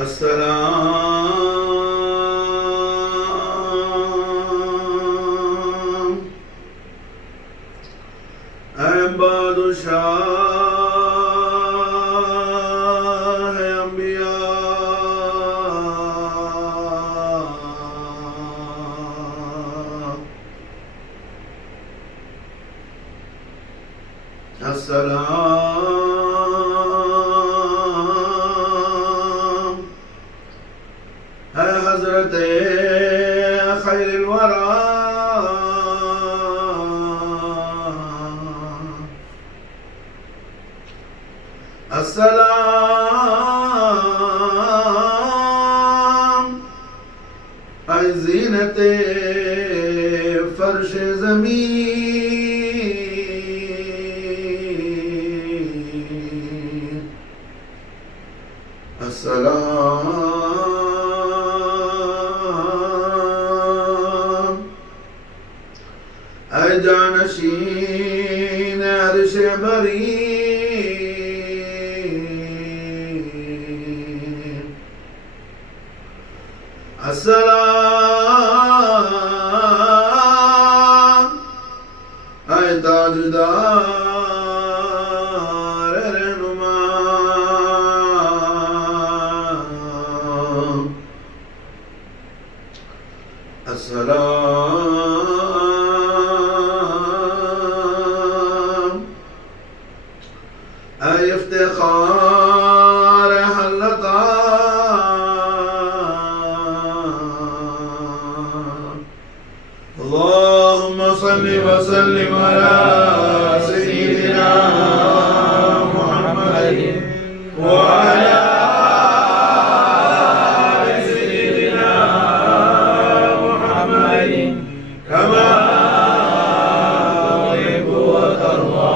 अस्सलाम ऐ बादशाह अंबिया अस्सलाम है हज़रत खैरुल वरा अस्सलाम है ज़ीनते फर्श ज़मीन अस्सलाम ऐ जानशीन अर्श बरी अस्सलाम ऐ ताजदार रहनुमा अस्सलाम ऐ इफ्तिखार हल्लता अल्लाहुम्मा सल्लि व सल्लिम अला सय्यिदिना मुहम्मदिन व अला आलि सय्यिदिना मुहम्मदिन कमा तुहिब्बु व तर्दा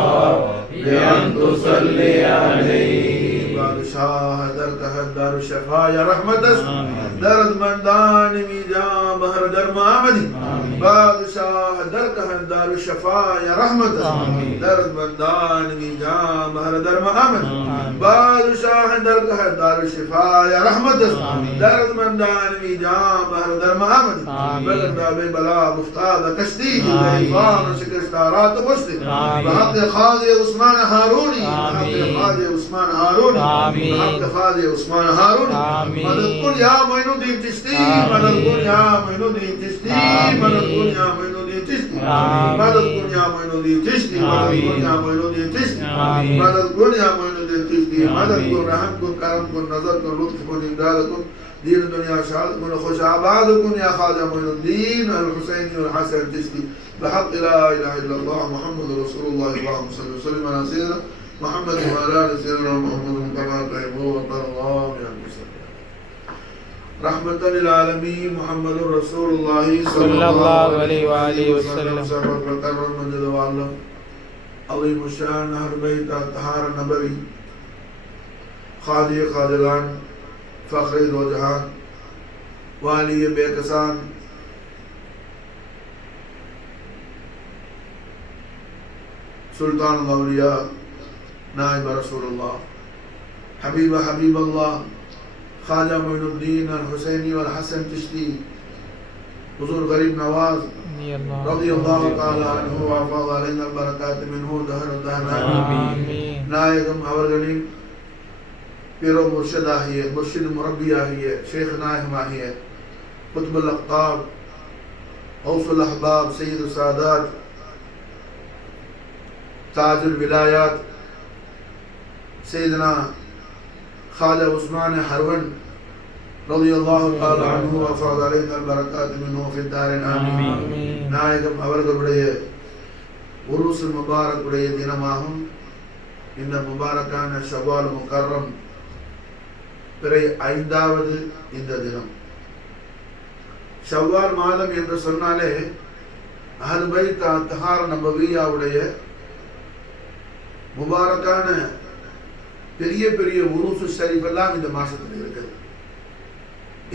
bi an tusalli alayhi बादशाह दर कहदार शफा या रहमतस दर्दमंदान मीजा बहर दर मामदी बादशाह दर कहदार शफा या रहमतस दर्दमंदान मीजा बहर दर मामदी बादशाह दर कहदार शफा या रहमतस दर्दमंदान मीजा बहर दर मामदी बगदा बे बला मुफ्ताद कश्ती इफान शिकस्तारात मुस्लिम बहक खादी उस्मान हारूनी बहक खादी उस्मान हारूनी बहक खादी उस्मान हारूनी मदद कुल या मोइनुद्दीन चिश्ती मदद कुल या मोइनुद्दीन चिश्ती मदद कुल या मोइनुद्दीन चिश्ती मदद कुल या मोइनुद्दीन चिश्ती मदद कुल या मोइनुद्दीन चिश्ती मदद कुल या मोइनुद्दीन चिश्ती मदद कुल रहम कुल करम कुल नजर कुल लुत्फ कुल इमदाद कुल दीन दुनिया शाद कुल खुश आबाद कुल या ख्वाजा मोइनुद्दीन अल हुसैनी वल हसन चिश्ती बहक ला इलाहा इल्लल्लाह मुहम्मद रसूलुल्लाह अल्लाहुम्मा सल्लि व सल्लिम अला सय्यिदिना मुहम्मद व अला आलि सय्यिदिना मुहम्मद कमा तुहिब्बु व तर्दा या मुसल्ली रहमतल लिल आलमीन मुहम्मदुर रसूलुल्लाह सल्लल्लाहु अलैहि व आलिहि वसल्लम सबक व करम मजद व अल्लाह अलीम शान अहल बैत तहार नबवी खादी खादिलान फख्र दो जहान वाली बेकसान सुल्तान औलिया नाइब रसूलुल्लाह हबीब हबीबल्लाह ख्वाजा मोइनुद्दीन अल हुसैनी वल हसन चिश्ती हुजूर गरीब नवाज रज़ियल्लाहु तआला अन्हु व अफ़ाज़ अलैना बरकात मिन्हु दहर दहना आमीन नायकम अवरगनी पीरो मुर्शिद आहिए मुर्शिद मुरब्बी आहिए शेख नायक आहिए कुतुबुल अक़ताब गौसुल अहबाब सय्यिदुस सादात ताजुल विलायात सैयदना ख्वाजा उस्मान हरवन रज़ियल्लाहु तआला अन्हु व अफ़ाज़ अलैना बरकात मिन्हु फ़िद दारिन आमीन நாயகம் அவர்களுடைய உருஸ் முபாரக் உடைய தினமாகும் இந்த முபாரக்கான ஷவ்வால் முகர்ரம் பிறை 5வது இந்த தினம் ஷவ்வால் மாதம் என்று சொன்னாலே அஹ்ல் பைத் தஹார் நபவியாவுடைய முபாரக்கான பெரிய பெரிய உருசு ஷரீஃப் எல்லாம் இந்த மாசத்துல இருக்குது.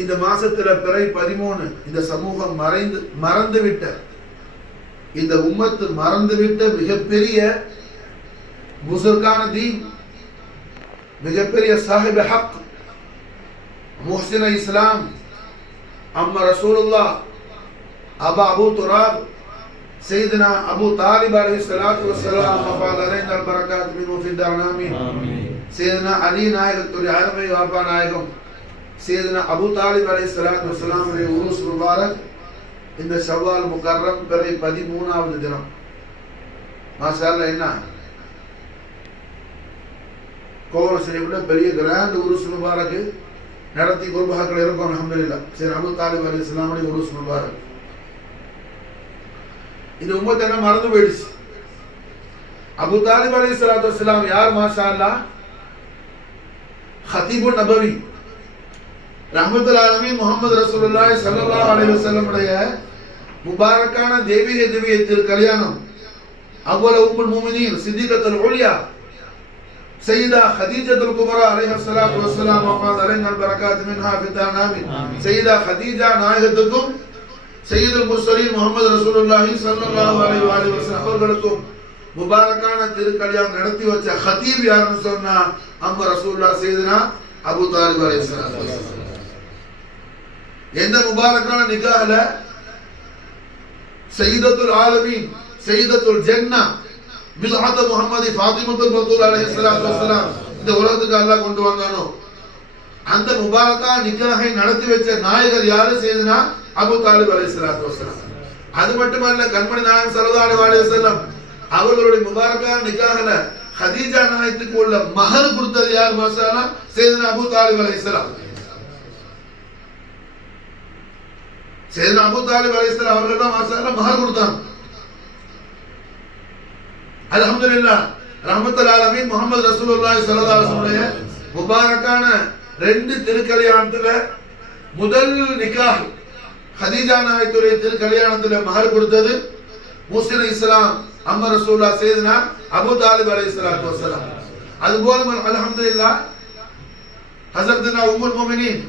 இந்த மாசத்துல பிறை 13 இந்த சமூகம் மறந்துவிட்ட இந்த உம்மத்து மறந்துவிட்ட மிகப்பெரிய புஸுர்கான தீன், மிகப்பெரிய சாஹிப் ஹக் முஹ்சின் இஸ்லாம், அம்மா ரசூலுல்லாஹ், அபா அபு துராப், சையதுனா அபு தாலிப் அலைஹிஸ்ஸலாத்து வஸ்ஸலாம், மஃபாத் அலைனா பரக்காத் மின்ஹு ஃபித்தார் ஆமீன். சையதுனா அலி நாயகத்துடைய அருமை வாப்பா நாயகம் சையதுனா அபு தாலிப் அலைஹிஸ்ஸலாத்து வஸ்ஸலாம் உடைய உருஸ் முபாரக் இந்த ஷவ்வால் முகர்ரம் பிறை 13வது தினம். மாஷா அல்லாஹ். என்ன கோவல் செய்யப்பட்ட பெரிய கிராண்ட் உருஸ் முபாரக் நடத்தி குர்பாக்கள் இருக்கும். அல்ஹம்துலில்லாஹ். சரி, அபு தாலிப் அலைஹிஸ்ஸலாம் உடைய உருஸ் முபாரக். இது உம்மத் என்ன மறந்து போயிடுச்சு. அபு தாலிப் அலைஹிஸ்ஸலாத்து வஸ்ஸலாம் யார்? மாஷா அல்லாஹ், ஹதீபுன் நபவி ரஹ்மத்துல் ஆலமீன் முஹம்மது ரசூலுல்லாஹி ஸல்லல்லாஹு அலைஹி வஸல்லம் உடைய முபாரக்கான தெய்வீக திவ்ய திருக்கல்யாணம் அவ்வல உம்முல் முஃமினீன் சித்திகத்துல் உலியா சையதா ஹதீஜத்துல் குப்ரா அலைஹிஸ்ஸலாத்து வஸ்ஸலாம் வஃபாத் அலைனா பரக்காத் மின்ஹா ஃபித்தார் ஆமீன். சையதா ஹதீஜா நாயகத்துக்கும் சையதுல் முர்சலீன் முஹம்மது ரசூலுல்லாஹி ஸல்லல்லாஹு அலைஹி வஸல்லம் அவர்களுக்கும் முபாரக்கான திருக்கல்யாணம் நடத்தி வச்ச ஹதீப் யாருன்னு சொன்னா அம்மா ரசூலுல்லாஹ் சையதுனா அபு தாலிப் அலைஹிஸ்ஸலாம். எந்த முபாரக்கான நிக்காஹ்ல சையதத்துல் ஆலமீன் சையதத்துல் ஜன்னா பில்ஹத் முஹம்மதி ஃபாத்திமத்துல் பத்தூல் அலைஹிஸ்ஸலாத்து வஸ்ஸலாம் இந்த உலகத்துக்கு அல்லாஹ் கொண்டு வந்தானோ அந்த முபாரக்கா நிக்காஹை நடத்தி வச்ச நாயகர் யாரு? சையதுனா அபு தாலிப் அலைஹிஸ்ஸலாத்து வஸ்ஸலாம். அது மட்டுமல்ல, கண்மணி நாயகம் ஸல்லல்லாஹு அலைஹி வஸல்லம் அவர்களுடைய முபாரக்கா நிக்காஹ்ல ஹதீஜா நாயகத்துக்கு உள்ள மஹர் கொடுத்தது யார்? மாஷா அல்லாஹ், சையதுனா அபு தாலிப் அலைஹிஸ்ஸலாம். சையதுனா அபு தாலிப் அலைஹிஸ்ஸலாம் அவர்கள் தான் மாஷா அல்லாஹ் மஹர் கொடுத்தாங்க. அல்ஹம்துலில்லாஹ். ரஹ்மத்துல் ஆலமீன் முஹம்மது ரசூலுல்லாஹி ஸல்லல்லாஹு அலைஹி வஸல்லம் முபாரக்கான 2 திருக்கல்யாணத்துல முதல் நிக்காஹ் ஹதீஜா நாயகத்துடைய திருக்கல்யாணத்துல மஹர் கொடுத்தது முஹ்சின் இஸ்லாம் அம்மா ரசூலுல்லாஹ் சையதுனா அபு தாலிப் அலைஹிஸ்ஸலாத்து வஸ்ஸலாம். அதுபோல அல்ஹம்துலில்லாஹ் ஹஸரத்துனா உம்முல் முஃமினீன்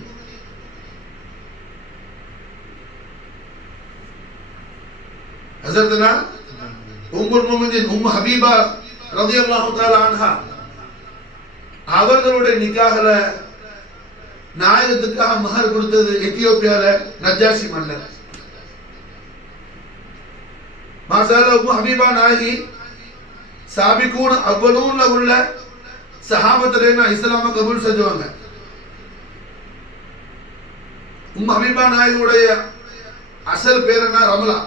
ஹஸரத்துனா உம்முல் முஃமினீன் உம்மு ஹபீபா ரலியல்லாஹு தஆலா அன்ஹா அவர்களுடைய நிக்காஹ்ல நாயகத்துக்காக மஹர் கொடுத்தது எத்தியோப்பியால நஜாஷி மன்னர். மாஷா அல்லாஹ், உம்மு ஹபீபா நாயகி சாபிகூன் அவ்வலூன்ல உள்ள சஹாபத்துலேனா இஸ்லாம கபூல் செஞ்சவங்க. உம்மு ஹபீபா நாயகியுடைய அசல் பேர் என்ன? ரமலா.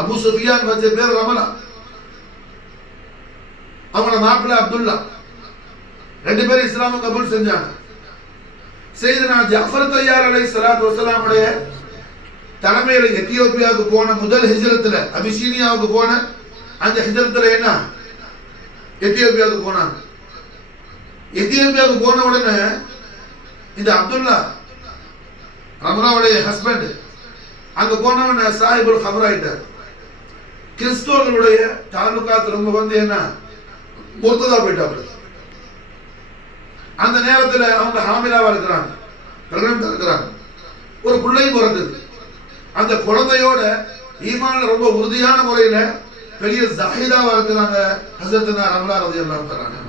அபு சுஃபியான் வச்ச பேர் ரமலா. அவங்களோட மாப்பிள்ளை அப்துல்லா. 2 பேரும் இஸ்லாம கபூல் செஞ்சாங்க. சையதுனா ஜாஃபர் தய்யார் அலைஹிஸ்ஸலாத்து வஸ்ஸலாம் உடைய தலைமையில எத்தியோப்பியாவுக்கு போன முதல் ஹிஜ்ரத்துல, அபிசீனியாவுக்கு போன அந்த ஹிஜ்ரத்துல என்ன எத்தியோப்பியாவுக்கு போனாங்க. எத்தியோப்பியாவுக்கு போன உடனே இந்த அப்துல்லா ரமலாவுடைய ஹஸ்பண்ட் அங்க போனவன சாஹிபுல் ஹமர் ஆயிட்டார். கிறிஸ்தவர்களுடைய தாலுகாத் ரொம்ப என்ன முர்த்ததா போயிட்டாங்க. அந்த நேரத்துல அவங்க ஹாமிலாவா இருக்கிறாங்க, பிரெக்னன்ட் இருக்கிறாங்க. ஒரு பிள்ளையும் பிறந்தது. அந்த குழந்தையோட ஈமான்ல ரொம்ப உறுதியான முறையில பெரிய ஜாஹிதாவா இருக்கிறாங்க ஹஸரத்துனா ரமலா ரலியல்லாஹு தஆலா.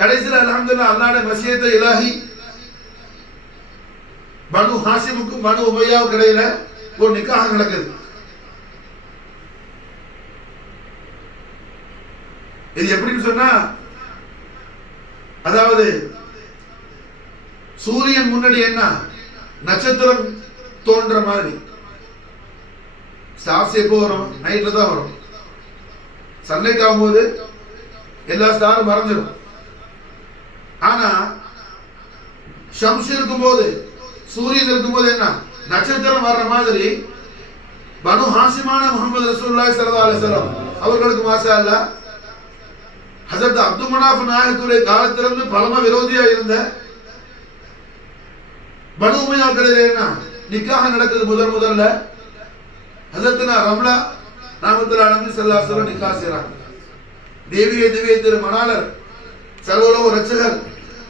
கடைசியில் அல்ஹம்துலில்லாஹ் அல்லாஹ்வுடைய மஷியத்தை இலாஹி பனு ஹாஷிமுக்கும் பனு உமையாவுக்கு இடையில ஒரு நிக்காஹ் நடக்குது. இது எப்படின்னு சொன்னா, அதாவது சூரியன் முன்னாடி என்ன நட்சத்திரம் தோன்ற மாதிரி. ஸ்டார்ஸ் எப்போ வரும்? நைட்ல தான் வரும். சன்லைட் ஆகும்போது எல்லா ஸ்டாரும் மறைஞ்சிடும். ஆனா ஷம்ஸ் இருக்கும்போது, சூரியன் இருக்கும்போது என்ன நட்சத்திரம் வர்ற மாதிரி பனு ஹாஷிமான முஹம்மது ரசூலுல்லாஹி ஸல்லல்லாஹு அலைஹி வஸல்லம் அவர்களுக்கு மாஷா அல்லாஹ் ஹஸரத் அப்துல் மனாஃப் நாயகத்துடைய காலத்திலிருந்து பரம விரோதியா இருந்த பனு உமையா கடையில என்ன நிக்காஹ் நடக்குது. முதல்ல ஹஸரத்னா ரம்லா ரஹ்மத்துல்லாஹி அலைஹி ஸல்லல்லாஹு அலைஹி வஸல்லம் நிக்காஹ் செய்றாங்க. திவ்ய திரு மணாளர் சர்வலோக ரட்சகர்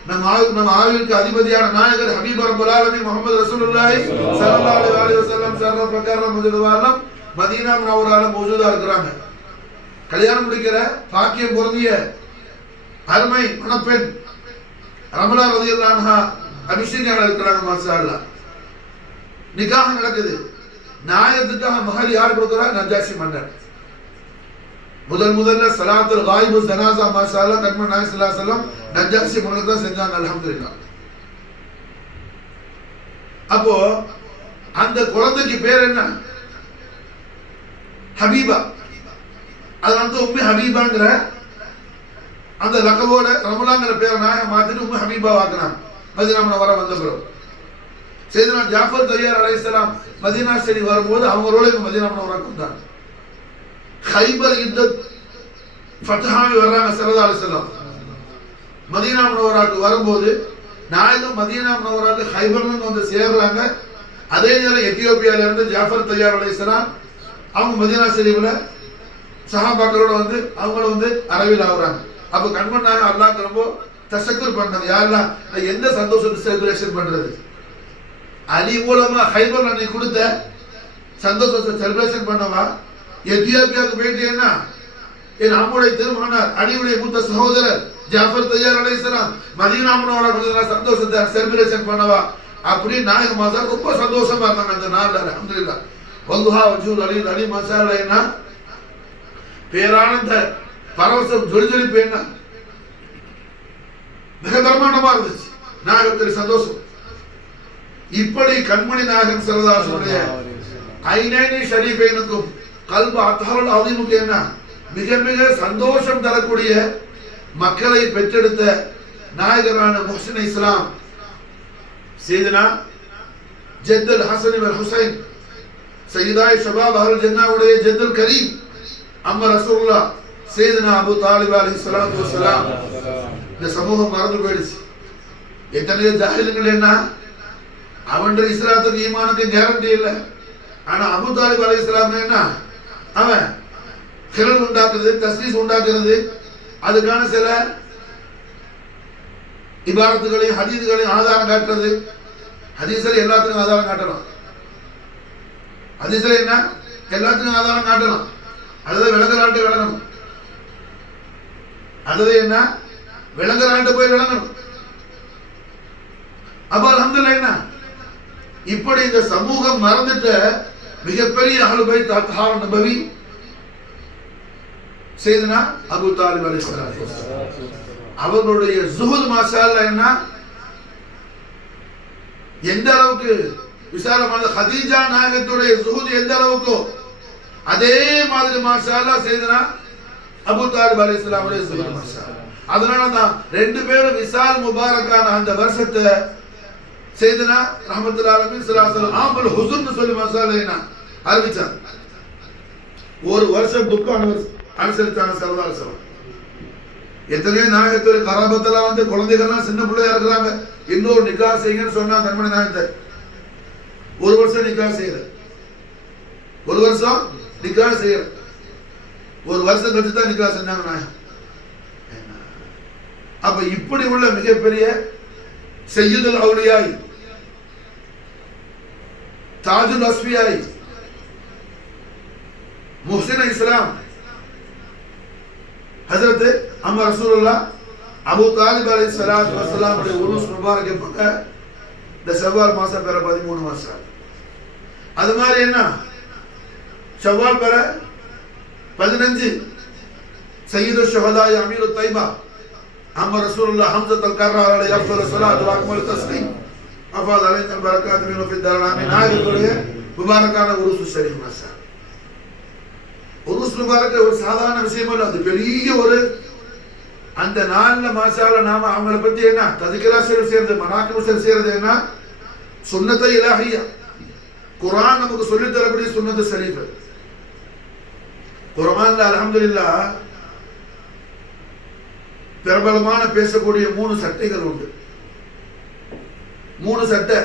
நம் ஆயுளுக்கு அதிபதியான நாயகர் ஹபீப் ரப்பல் ஆலமீன் முஹம்மது ரசூலுல்லாஹி ஸல்லல்லாஹு அலைஹி வஸல்லம் சர்வ பிரகாரம் முஜதவாலம் மதீனா முனவ்வரால மௌஜூதா இருக்கிறாங்க. கல்யாணம் முடிக்கிற பாக்கியம் பொருந்திய அருமை மணப்பெண் ரமலா ரலியல்லாஹு அன்ஹா அபிஷேகம் இருக்கிறாங்க. மாஷா அல்லாஹ் நிக்காஹ் நடக்குது. நாயகத்துக்காக மஹர் யார் கொடுக்கிறா? நஜாஷி மன்னர். முதல்ல ஸலாத்துல் காயிபு ஜனாஸா மாஷா அல்லாஹ் கண்மணி நாயகம் ஸல்லல்லாஹு அலைஹி வஸல்லம் நஜாஷி மன்னர் தான் செஞ்சாங்க. அல்ஹம்துலில்லாஹ். அப்போ அந்த குழந்தைக்கு பேர் என்ன? ஹபீபா. அதனால உம்மி ஹபீபாங்கிற அந்த லகவோட ரமலாங்கிற பேரை நாயகம் மாத்திட்டு உம்மி ஹபீபா ஆக்குனாங்க. மதீனா முனவரா வந்த பிறகு சையதுனா ஜாஃபர் தய்யார் அலைஹிஸ்ஸலாம் மதீனா சரி வரும்போது அவங்களோட மதீனா முனவராக்கு வந்தாங்க. கைபர் யுத்த ஃபத்ஹாவி வர்றாங்க ஸல்லல்லாஹு அலைஹி வஸல்லம். மதீனா முனவராக்கு வரும்போது நாயகம் மதீனா முனவராக்கு கைபர்ல வந்து சேர்றாங்க. அதே நேரம் எத்தியோப்பியால இருந்து ஜாஃபர் தய்யார் அலைஹிஸ்ஸலாம் அவங்க மதீனா ஷரீஃப்ல சஹாபாக்களோட வந்து அவங்கள வந்து அரவில் ஆகுறாங்க. அப்ப கண்மணி நாயகம் அல்லாஹ்க்கு ரொம்ப தஷக்குர் பண்றாங்க. யா அல்லாஹ் நான் எந்த சந்தோஷத்தை செலிப்ரேஷன் பண்றது? அலி மூலமா ஹைபர்ல நீ கொடுத்த சந்தோஷத்தை செலிப்ரேஷன் பண்ணவா? எத்தியோப்பியாவுக்கு போயிட்டேன்னா என் அம்முடைய திருமகனார் அலியுடைய மூத்த சகோதரர் ஜாஃபர் தய்யார் அலைஹிஸ்ஸலாம் மதீனா முனவரா சந்தோஷத்தை செலிப்ரேஷன் பண்ணவா? அப்படி நாயகம் மாசா ரொம்ப சந்தோஷமா இருந்தாங்க அந்த நாள்ல. அல்ஹம்துலில்லாஹ். வல்லுஹா வஜூல் அலி அலி மாஷா என்ன பேரானந்த பரவசம் ஜொலிஜொலிப்பு என்ன மிக பிரமாண்டமா இருந்துச்சு. நாயகத்திற்கு சந்தோஷம். இப்படி கண்மணி நாயகம் ஸல்லல்லாஹு அலைஹி வஸல்லம் ஐனைனி ஷரீஃபைனுக்கும் கல்பு அத்ஹருல் அஸீமுக்கு என்ன மிக மிக சந்தோஷம் தரக்கூடிய மக்களை பெற்றெடுத்த நாயகரான முஹ்சின் இஸ்லாம் சையதுனா ஜத்தல் ஹஸன் வல் ஹுசைன் சையதாய் ஷபாப் அஹ்லுல் ஜன்னாவுடைய ஜத்தல் கரீம் அம்மா ரசூலுல்லாஹ் சையதுனா அபூ தாலிப் அலைஹிஸ்ஸலாத்து வஸ்ஸலாம். இந்த சமூகம் மறந்து போயிடுச்சு. எத்தனையோ ஜாஹிலுங்கள் என்ன அவன் இஸ்லாத்துக்கு ஈமானுக்கு கேரண்டி இல்லை. ஆனா அபூ தாலிப் அலைஹிஸ்ஸலாம் என்ன அவன் கிரல் உண்டாக்குறது தஸ்லீஸ் உண்டாக்குறது அதுக்கான சில இபாரத்துகளையும் ஹதீஸ்களையும் ஆதாரம் காட்டுறது. ஹதீஸ்ல எல்லாத்துக்கும் ஆதாரம் காட்டலாம். ஹதீஸ்ல என்ன எல்லாத்துக்கும் ஆதாரம் காட்டலாம். அதுதான் விளங்குறாண்டு விளங்கணும். அதுதான் என்ன விளங்குறாண்டு போய் விளங்கணும். அப்ப அல்ஹம்துலில்லாஹ் என்ன இப்படி இந்த சமூகம் மறந்துட்ட மிகப்பெரிய அஹ்லுல் பைத் அத்ஹார் நபவி சையதுனா அபூ தாலிப் அலைஹிஸ்ஸலாத்து வஸ்ஸலாம். அவர்களுடைய ஜுஹூத் மாஷா அல்லாஹ் என்ன எந்த அளவுக்கு விசாலமான ஹதீஜா நாயகத்துடைய ஜுஹூத் எந்த அளவுக்கு அதே மாதிரி மாஷா அல்லாஹ் சையதுனா அபூ தாலிப் அலைஹிஸ்ஸலாம் உடைய ஜுஹூத் மாஷா அல்லாஹ். அதனால தான் ரெண்டு பேரும் விசால் முபாரக்கான அந்த வருஷத்தை சையதுனா ரஹ்மத்துல்லாஹி அலைஹி ஸல்லல்லாஹு அலைஹி வஸல்லம் ஆமுல் ஹுஸ்ன் சொல்லி மாஷா அல்லாஹ் என்ன அறிவிச்சாங்க. ஒரு வருஷம் துக்கம் அனுசரித்தாங்க ஸல்லல்லாஹு அலைஹி வஸல்லம். எத்தனையோ நாயகத்துடைய கராபத்தெல்லாம் வந்து குழந்தைகள்லாம் சின்ன பிள்ளையா இருக்கிறாங்க. இன்னொரு நிக்கா செய்யுங்கன்னு சொன்னா கண்மணி நாயகத்தை ஒரு வருஷம் நிக்கா செய்யற ஒரு வருஷம் நிக்கா செய்யற ஒரு வருஷம் கழிச்சு தான் நிக்கா செஞ்சாங்க நாயகம். அப்ப இப்படி உள்ள மிகப்பெரிய சையதுல் அவுலியாய் தாஜுல் அஸ்பியாய் முஹ்சின் இஸ்லாம் ஹஜரத் அம்மா ரசூலுல்லாஹ் அபூ தாலிப் அலைஹிஸ்ஸலாத்து வஸ்ஸலாம் உடைய உருஸ் முபாரக் எப்ப இந்த ஷவ்வால் மாசம் பெற 13 மாசம். அது மாதிரி என்ன ஷவ்வால் பெற 15 சய்யிது ஷுஹதா அமீருத் தைபா அம்மா ரசூலுல்லாஹ் ஹம்ஸத் அல்-கர்ரார் அலைஹி அஃதலு ஸலாத்து வ அக்மலு தஸ்லீம் அஃபாத் அலைஹி பரக்காத்து மினு ஃபி தர்ராமி நாயகத்துடைய முபாரக்கான உருஸ் ஷரீஃப் மாசம். உருஸ் முபாரக் ஒரு சாதாரண விஷயம் இல்ல. அது பெரிய ஒரு அந்த நாள்ல மாஷாஅல்லாஹ் நாம அவங்கள பத்தி என்ன தஸ்கிரா செய்யறது மனாகிப் செய்யறது என்ன சுன்னத்தை இலாஹியா குர்ஆன் நமக்கு சொல்லி தரக்கூடிய சுன்னத்து ஷரீஃப். குர்ஆன்ல அல்ஹம்துலில்லாஹ் பிரபலமான பேசக்கூடிய 3 சட்டைகள் உண்டு. 3 சட்டை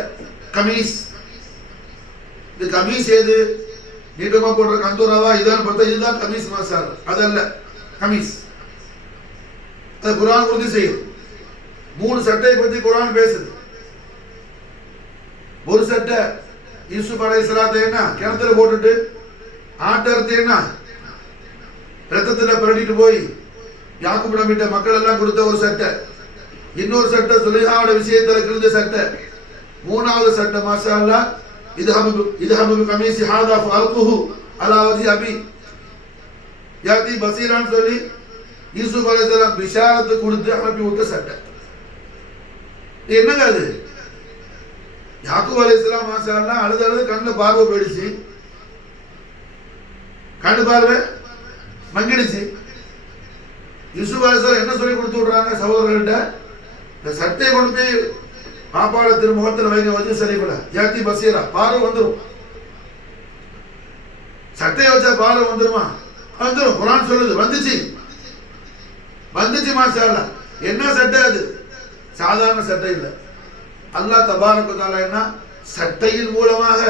கமீஸ். இந்த கமீஸ் ஏது நீட்டமா போடுற கந்தூராவா இதான் பார்த்தா இதுதான் கமீஸ் மாஷாஅல்லாஹ். அதல்ல கமீஸ். அது குர்ஆன் உறுதி செய்யுது. 3 சட்டையை பத்தி குர்ஆன் பேசுது. ஒரு சட்டை யூசுப் அலைஹிஸ்ஸலாத்தை என்ன கிணத்துல போட்டுட்டு ஆட்டறுத்து என்ன ரத்தத்துல பிரட்டிட்டு போய் யாக்கூப் நபிட்ட மக்கள் எல்லாம் கொடுத்த ஒரு சட்டை, இன்னொரு சட்டை சுலைஹாவோட விஷயத்துல கிழிஞ்ச சட்டை, மூணாவது சட்டை மாஷா அல்லாஹ் இதுஹபு கமீசி ஹாதா ஃபல்குஹு அலா வஜி அபி யாதி பசீரான்னு சொல்லி யூசுப் அலைஹிஸ்ஸலாம் பிஷாரத்து கொடுத்து அனுப்பி விட்ட சட்டை. என்னங்க அது? யாக்கூப் அலைஹிஸ்ஸலாம் மாஷா அல்லாஹ் அழுது கண்ணில் பார்வை போயிடுச்சு, கண்ணு பார்வை மங்கிடுச்சு. யூசுப் அலைஹிஸ்ஸலாம் என்ன சொல்லி கொடுத்து விடுறாங்க சகோதரர்கள்ட்ட? இந்த சட்டையை கொண்டு போய் பாப்பாட திருமுகத்தில் வைங்க, வச்சு சரிபட யாத்தி பசீரா பார்வை வந்துடும். சட்டையை வச்சா பார்வை வந்துருமா? வந்துடும். குர்ஆன் சொல்லுது வந்துச்சு மாஷா அல்லாஹ். என்ன சட்டை அது? சாதாரண சட்டை இல்லை. அல்லாஹ் தபாரக வ தஆலா என்ன சட்டையின் மூலமாக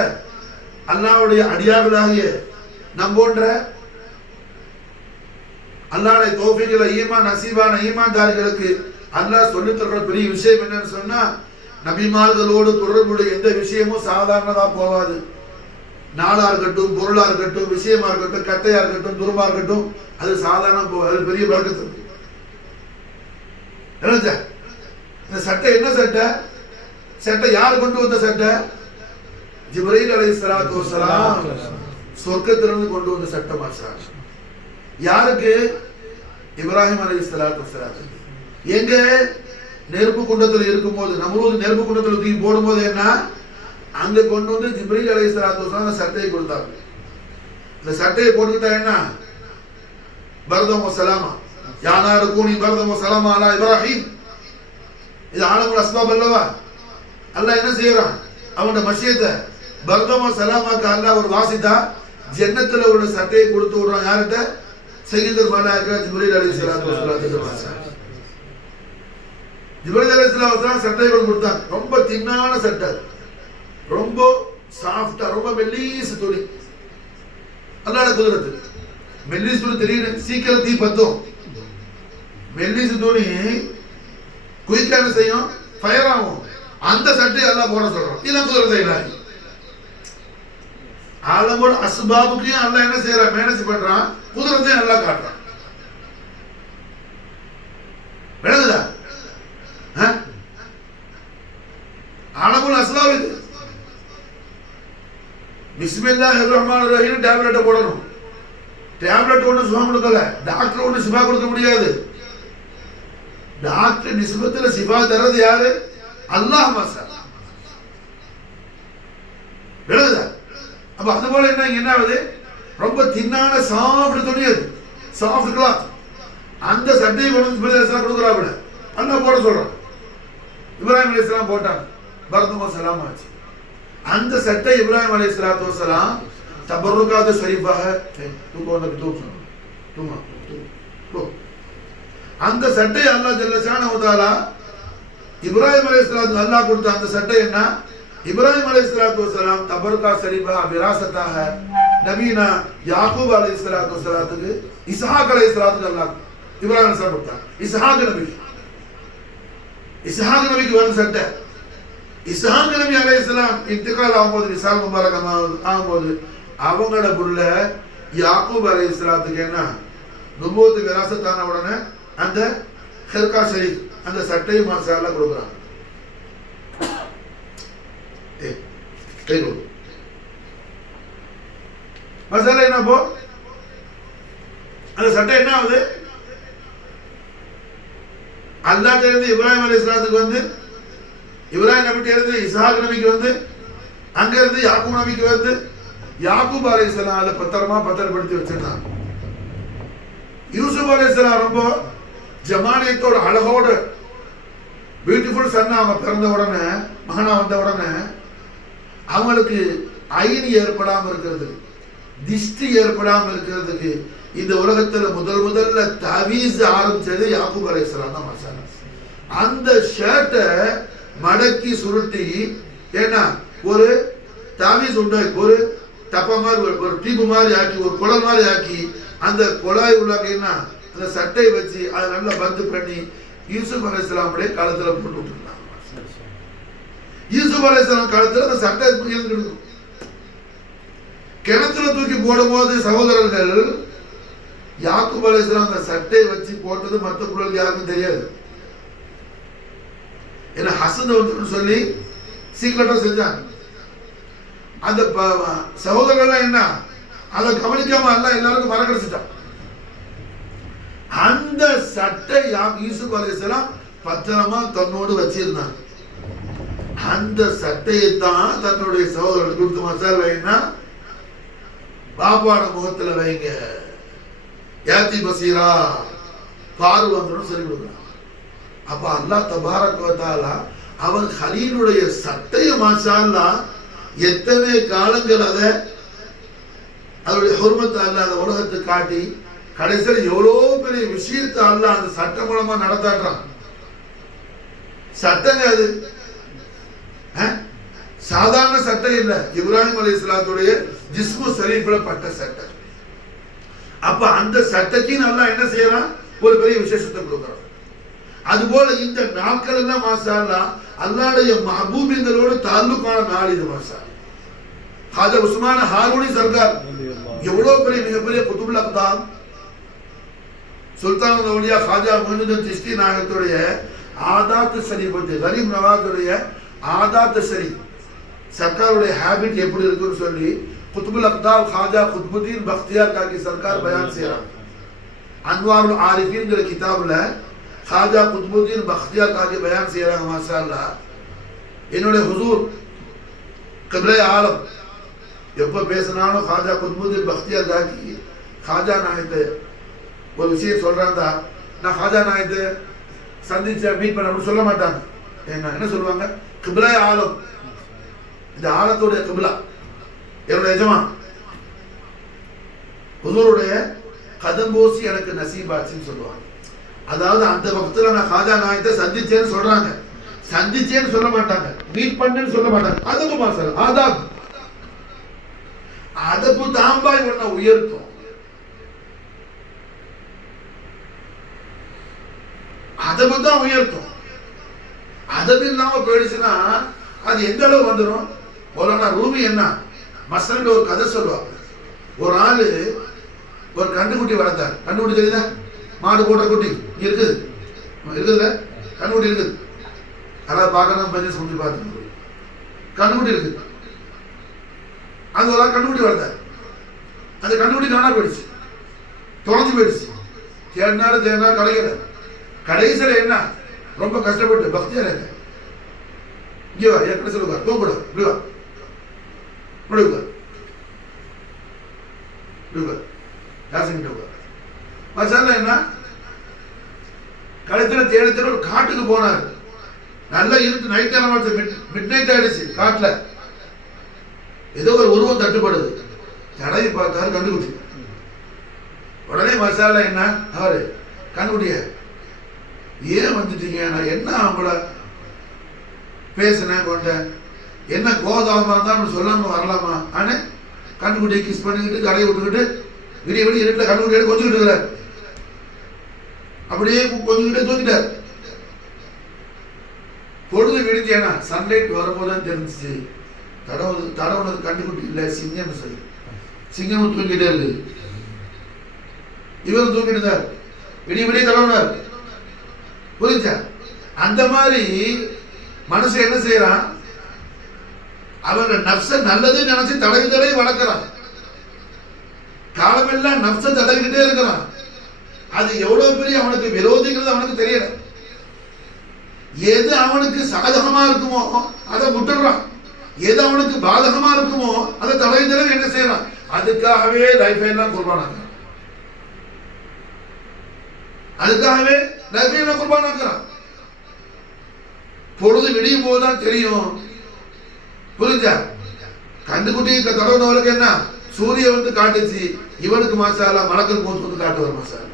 அல்லாஹ்வுடைய அடியார்களாகிய நம் போன்ற அல்லாஹ்வுடைய தௌஃபீக்ல ஈமான் நசீபான ஈமான்தாரிகளுக்கு அல்லாஹ் சொல்லித் தர்ற பெரிய விஷயம் என்னன்னு சொன்னா, நபிமார்களோடு தொடர்புடைய எந்த விஷயமும் சாதாரணதா போகாது. நாளா இருக்கட்டும், பொருளா இருக்கட்டும், விஷயமா இருக்கட்டும், கட்டையா இருக்கட்டும், துருமா இருக்கட்டும், அது சாதாரண போகாது. அது பெரிய பரக்கத்து. இந்த சட்டை என்ன சட்டை? சட்டை யார் கொண்டு வந்த சட்டை? ஜிப்ரீல் அலைஹிஸ்ஸலாத்து வஸ்ஸலாம் சொர்க்கத்திலிருந்து கொண்டு வந்த சட்டை மாஷா. யாருக்கு? இப்ராஹிம் அலைஹிஸ்ஸலாத்து வஸ்ஸலாம். எங்க நெருப்பு குண்டத்தில் இருக்கும்போது, நம்ரூத் நெருப்பு குண்டத்தில் தூக்கி போடும்போது என்ன அங்க கொண்டு வந்து ஜிப்ரீல் அலைஹிஸ்ஸலாத்து வஸ்ஸலாம் அந்த சட்டையை கொடுத்தாங்க. இந்த சட்டையை போட்டுக்கிட்டா என்ன? பர்தம் வ சலாமா யா நாரு கூனி பர்தம் வ சலாமா அலா இப்ராஹிம். இது ஆலமுல் அஸ்பாப் அல்லவா? அல்லாஹ் என்ன செய்யறான்? அவனோட மஷியத்தை பர்தம் வ சலாமாக்கு அல்லாஹ் ஒரு வாசிதா ஜன்னத்துல உள்ள சட்டையை கொடுத்து விடுறான். யார்கிட்ட? சய்யிதுல் மலாயிகா ஜிப்ரீல் அலைஹிஸ்ஸலாத்து வஸ்ஸலாம். ஜிப்ரீல் அலைஹிஸ்ஸலாம் சட்டை கொடுத்தாங்க. ரொம்ப தின்னான சட்டை, ரொம்ப சாஃப்டா, ரொம்ப மெல்லிசு துணி. அல்லாஹ்வுடைய குதிரத்து. மெல்லிசு துணி தெரியும், சீக்கிரம் தீ பத்தும். மெல்லிசு துணி குயிக்கா என்ன செய்யும்? ஃபயர் ஆகும். அந்த சட்டை அல்லாஹ் போட சொல்றான். இதான் குதிரத்தை இல்லாஹி. ஆலமோட அஸ்பாபுக்கையும் அல்லாஹ் என்ன செய்யறான்? மேனேஜ் பண்றான். குதிரத்தையும் அல்லாஹ் காட்டுறான். விளங்குதா? ஆலமுல் அஸ்பாப் இது. பிஸ்மில்லாஹிர் ரஹ்மானிர் ரஹீம் டேப்லெட்டை போடணும். டேப்லெட் ஒன்று சுகம் கொடுக்கல, டாக்டர் ஒன்று சிஃபா கொடுக்க முடியாது. டாக்டர் நிஸ்பத்தில் சிஃபா தர்றது யாரு? அல்லாஹ் மாஷா. விளங்குதா? அப்ப அது போல என்ன ஆகுது? ரொம்ப தின்னான சாஃப்ட் துணி, அது சாஃப்ட் கிளாத். அந்த சட்டையை கொண்டு கொடுக்குறாப்புல அல்லாஹ் போட சொல்றான். இப்ராஹிம் அலைஹிஸ்ஸலாம் போட்டாங்க. பர்தும் சலாம் ஆச்சு. அந்த சட்டை இப்ராஹிம் அலைஹிஸ்ஸலாத்து வஸ்ஸலாம் தபர்ருகாத் ஷரீஃபாக அந்த சட்டை அல்லாஹ் ஜல்ல ஷானஹு தஆலா இப்ராஹிம் அலைஹிஸ்ஸலாத்து அல்லாஹ் கொடுத்த அந்த சட்டை என்ன? இப்ராஹிம் அலைஹிஸ்ஸலாத்து வஸ்ஸலாம் தபர்ருகாத் ஷரீஃபா விராசத்தாக நபீனா யாக்கூப் அலைஹிஸ்ஸலாத்து வஸ்ஸலாத்துக்கு இஸ்ஹாக் அலைஹிஸ்ஸலாத்துக்கு அல்லாஹ் இப்ராஹிம் அலைஹிஸ்ஸலாம் கொடுத்தாங்க. இஸ்ஹாக் நபிக்கு வந்த சட்டை. இஸ்ஹாக் நபி அலைஹிஸ்ஸலாம் இன்திகால் ஆகும்போது, விசால் முபாரக் ஆகும்போது அவங்களோட புள்ள யாக்கூப் அலைஹிஸ்ஸலாத்துக்கு என்ன நுபுவத் விராசத்தான உடனே அந்த ஹிர்கா ஷரீஃப் அந்த சட்டையை மாஷா அல்லாஹ் கொடுக்குறாங்க. மசாலா என்ன? போ அந்த சட்டை என்ன ஆகுது? அல்லாஹ்ட்ட இருந்து இப்ராஹிம் அலைஹிஸ்ஸலாத்துக்கு வந்து, இப்ராஹிம் நபிட்ட இருந்து இஸ்ஹாக் நபிக்கு வந்து, அங்க இருந்து யாக்கூப் நபிக்கு வந்து, யாக்கூப் அலைஹிஸ்ஸலாம் அதை பத்திரப்படுத்தி வச்சிருந்தாங்க. யூசுப் அலைஹிஸ்ஸலாம் ரொம்ப ஜமானியத்தோட அழகோட பியூட்டிஃபுல் சன்னா அவங்க பிறந்த உடனே, மகனா வந்த உடனே அவங்களுக்கு ஐனி ஏற்படாம இருக்கிறதுக்கு, திஷ்டி ஏற்படாம இருக்கிறதுக்கு இந்த உலகத்துல முதல்ல தவீஸ் ஆரம்பிச்சது யாக்கூப் அலைஹிஸ்ஸலாம் தான் மாஷா அல்லாஹ். அந்த ஷர்ட்டை மடக்கி சுருட்டி ஏன்னா ஒரு தாவீஸ் உண்டாக்கி, ஒரு டப்பா மாதிரி, ஒரு டீப்பு மாதிரி ஆக்கி, ஒரு குளம் மாதிரி ஆக்கி, அந்த குழாய் உள்ளாக்கினா அந்த சட்டை வச்சு அதை நல்லா பந்து பண்ணி யூசுப் அலைஹிஸ்ஸலாமுடைய காலத்துல போட்டு விட்டுருந்தாங்க. யூசுப் அலைஹிஸ்ஸலாம் காலத்துல அந்த சட்டை கிணத்துல தூக்கி போடும் போது சகோதரர்கள் யாக்கூப் அலைஹிஸ்ஸலாம் அந்த சட்டையை வச்சு போட்டது மற்ற குழந்தை யாருக்கும் தெரியாது. ஏன்னா ஹசன் வந்து சொல்லி சீக்கிரட்டா செஞ்சாங்க. அந்த சகோதரர்கள் என்ன அதை கவனிக்காம எல்லாம் எல்லாருக்கும் மறக்கடிச்சிட்டான். அந்த சட்டை யூசுப் அலைஹிஸ்ஸலாம் பத்திரமா தன்னோடு வச்சிருந்தாங்க. அந்த சட்டையை தான் தன்னுடைய சகோதரர்கள் கொடுத்து மசால் வைங்கன்னா பாப்பாட முகத்துல வைங்க, யாத்தி பசீரா பாரு வந்துடும் சொல்லி கொடுக்குறான். அப்ப அல்லாஹ் தபாரக வ தஆலா அவன் ஹலீலுடைய சட்டையை மாஷா அல்லாஹ் எத்தனை காலங்கள் அதனுடைய ஹுர்மத்தை அல்லாஹ் அந்த உலகத்தை காட்டி கடைசியில் எவ்வளோ பெரிய விஷயத்தை அல்லாஹ் அந்த சட்டம் மூலமா நடத்தாடுறான். சட்டங்க அது சாதாரண சட்டம் இல்ல, இப்ராஹிம் அலைஹிஸ்ஸலாத்துடைய ஜிஸ்மு ஷரீஃப்ல பட்ட சட்டம். அப்ப அந்த சட்டக்கு நல்லா என்ன செய்யறான், ஒரு பெரிய விசேஷத்தை கொடுக்கறான். அதுபோல இந்த நாட்கள் எல்லாம் மாஷா அல்லாஹ் அல்லாஹ்வுடைய மஹபூபிங்களோடு தால்லுக்கான நாள் இது மாஷா அல்லாஹ். ஹாஜா உஸ்மான் ஹாரூனி சர்கார் எவ்வளவு பெரிய மிகப்பெரிய குதுபுல் அக்தாம் சுல்தான் அவுலியா ஹாஜா முஹிதுddin சிஸ்தி நாயகத்துடைய ஆதாத் ஷரீஃப் வந்து கரீம் நவாஸுடைய ஆதாத் ஷரீஃப் சர்க்காருடைய ஹேபிட் எப்படி இருக்குன்னு சொல்லி குதுபுல் அக்தாம் ஹாஜா குத்புதீன் பக்தியார் காக்கி சர்க்கார் பயான் செய்றாங்க. அன்வாருல் ஆரிஃபீன்ங்கிற கிதாபுல ஹாஜா குத்புதீன் பக்தியார் காக்கி பயான் செய்றாங்க. மாஷா அல்லாஹ் என்னுடைய ஹுசூர் கிப்லே ஆலம் எப்ப பேசினாலும் ஹாஜா குத்புதீன் பக்தியார் காக்கி ஹாஜா நாயத்தை ஒரு விஷயம் சொல்றாங்க. நான் ஹாஜா நாயத்தை சந்திச்ச மீட் பண்ண சொல்ல மாட்டாங்க. என்ன சொல்லுவாங்க, கிப்லே ஆலம், இந்த ஆலத்துடைய கிப்லா என்னுடைய எஜமா ஹுசூருடைய கதம்போசி எனக்கு நசீபாச்சுன்னு சொல்லுவாங்க. அதாவது அந்த வக்துல நான் ஹாஜா நாயத்தை சந்திச்சேன்னு சொல்றாங்க, சந்திச்சேன்னு சொல்ல மாட்டாங்க, மீட் பண்ணேன்னு சொல்ல மாட்டாங்க. அதப்பு மாசல் ஆதாப் அதப்பு தாம்பாய் ஒன்ன உயர்த்தும். அதப்பு தான் உயர்த்தும். அதப்பு இல்லாம போயிடுச்சுன்னா அது எந்த அளவு வந்துடும். மௌலானா ரூமி என்ன மசன் ஒரு கதை சொல்லுவாங்க. ஒரு ஆளு ஒரு கண்டுக்குட்டி வளர்த்தார். கண்டுக்குட்டி தெரியுதா, மாடு போட்ட குட்டி இருக்குது இருக்குதுல்ல, கண்டுக்குட்டி இருக்குது. அதாவது பார்க்கணும் பஞ்சு சொல்லி பார்த்து கண்டுக்குட்டி இருக்குது. அது ஒரு ஆள் கண்டுக்குட்டி வளர்த்தார். அந்த கண்டுக்குட்டி காணா போயிடுச்சு, தொலைஞ்சு போயிடுச்சு. தேடினாலும் தேடினாலும் கிடைக்கல. கடைசியில் என்ன ரொம்ப கஷ்டப்பட்டு பக்தியா இருக்க இங்கே வா, ஏற்கனவே சொல்லுவா தூக்கூட இப்படி வா இப்படி மசாலா என்ன கழுத்துல தேடி ஒரு காட்டுக்கு போனார். நல்லா இருக்கு, நைட் மிட் நைட் ஆயிடுச்சு. காட்டுல ஏதோ ஒரு உருவம் தட்டுப்படுது. தடவி பார்த்தாரு, கண்டுபிடி. உடனே மசாலா என்ன அவரு கண்டுபிடிய ஏன் வந்துட்டீங்க, நான் என்ன அவங்கள பேசினேன் கொண்டேன், என்ன கோதாமா தான் சொல்லாம வரலாமா? ஆனே கண்டுபிடிய கிஸ் பண்ணிக்கிட்டு கடையை விட்டுக்கிட்டு விடிய விடிய இருட்டில் கண்டுபிடிய கொஞ்சிக்கிட்டு இருக்கிறார். அப்படியே கொஞ்சிக்கிட்டே தூக்கிட்டார். பொழுது விடிஞ்சேனா சன்லைட் வரும்போதுதான் தெரிஞ்சிச்சு தடவுனது கண்டுபிடி இல்லை, சிங்கம் சொல்லி. சிங்கம் தூக்கிட்டே இருக்கு, இவரும் தூக்கிட்டு இருந்தார், விடிய விடிய தடவுனார். புரிஞ்சா? அந்த மாதிரி மனுஷன் என்ன செய்யறான், அவங்க நப்ச நல்லது நினைச்சு தடவி வளர்க்கிறான். காலமெல்லாம் நப்ச தடவிக்கிட்டே இருக்கிறான். அது எவ்வளவு பெரிய அவனுக்கு விரோதிங்கிறது அவனுக்கு தெரியல. எது அவனுக்கு சாதகமா இருக்குமோ அதை விட்டுடுறான், எது அவனுக்கு பாதகமா இருக்குமோ அதை தடவி என்ன செய்யறான், அதுக்காகவே லைஃப் எல்லாம் குர்பானாக்குறான். அதுக்காகவே லைஃப் எல்லாம் குர்பானாக்குறான். பொழுது விடியும் போதுதான் தெரியும். புரிஞ்சா? கண்டுகுட்டி தடவுனவருக்கு என்ன சூரிய வந்து காட்டுச்சு, இவனுக்கு மாசாலா மலக்கல் போத்து வந்து காட்டுவார் மாசாலா.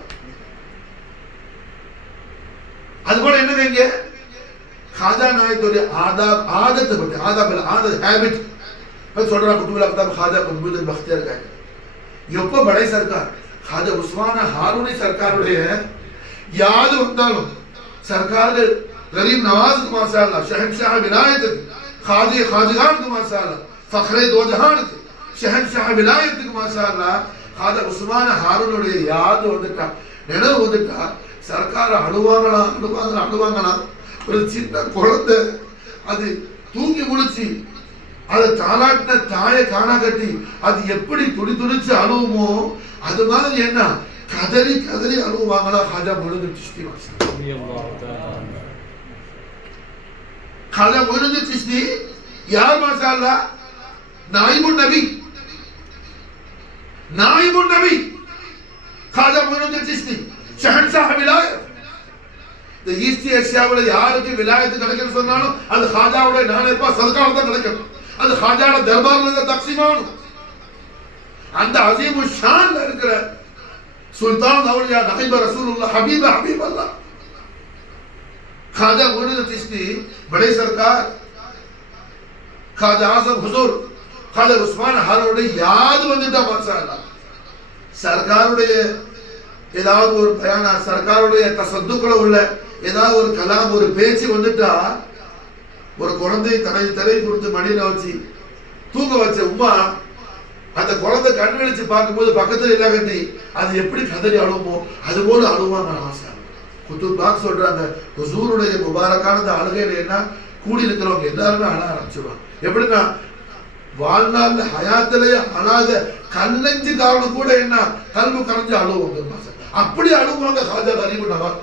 அதுபோல என்ன வைங்க खाजा नायतोरे आदाब आदत बते आदाब आदत हैबिट पर छोटा कुतुब अख्ताब खाजा कुतुब बख्तियार का यप्प बड़े सरकार खाजा उस्मान हारूनी सरकार उड़े है याद वंदालो सरकार गरीब नवाज को माशाअल्लाह शहंशाह विलायत खाजी खाजिगान को माशाअल्लाह फखरे दो जहान शहंशाह विलायत को माशाअल्लाह ஹாஜா உஸ்மான ஹாரூனுடைய யாது வந்துட்டா, நினைவு வந்துட்டா, சர்க்கார அழுவாங்களா. ஒரு சின்ன குழந்தை அது தூங்கி முழிச்சு அதை தாலாட்டின தாயை காணா கட்டி அது எப்படி துடிச்சு அழுவுமோ அது மாதிரி என்ன கதறி அழுவாங்களா ஹாஜா மொய்னுதீன் சிஸ்தி. ஹாஜா மொய்னுதீன் சிஸ்தி யார் மாஷா அல்லாஹ்? நாயிபுன் நபி ஹாஜா மொய்னுதீன் சிஸ்தி ஷஹன்ஷாஹ் விலாயத். இந்த ஈஸ்ட் ஏசியாவுல யாருக்கு விலாயத்து கிடைக்குன்னு சொன்னாலும் அது ஹாஜாவுடைய நானேப்பா சதகால தான் கிடைக்கும். அது ஹாஜாவோட தர்பார்ல தான் தக்ஸீமானும். அந்த அஸீமு ஷான்ல இருக்கிற சுல்தான் அவுலியா நஹீப ரசூலுல்லாஹ் ஹபீப அல்லாஹ் खाजा मोइनुद्दीन चिश्ती बड़े सरकार खाजा आजम हुजूर खाजा उस्मान हारूனுடைய याद வந்துட்டா மாஷா அல்லாஹ். சர்க்காருடைய ஏதாவது ஒரு பயானா, சர்க்காருடைய தசத்துக்கள உள்ள ஏதாவது ஒரு கலாம், ஒரு பேச்சு வந்துட்டா, ஒரு குழந்தை தலை கொடுத்து மடியில வச்சு தூங்க வச்ச உம்மா அந்த குழந்தை கண் விழிச்சு பார்க்கும்போது பக்கத்துல இல்ல கட்டி அது எப்படி கதறி அழுவுமோ அது போல அழுவாங்க மாஷா. குத்துபாக் சொல்றாங்க, ஹுசூருடைய முபாரக்கான அந்த அழுகையில என்ன கூடி இருக்கிறவங்க எல்லாருமே அழ ஆரம்பிச்சிருவாங்க. எப்படின்னா வாழ்நாள் ஹயாத்திலேயே அழாத கல்லஞ்சு காரணம் கூட என்ன கல்வி கரைஞ்சு அழுவாங்க மாஷா. அப்படி அழுவாங்க ஹாஜா கரீபுன் நவாஸ்.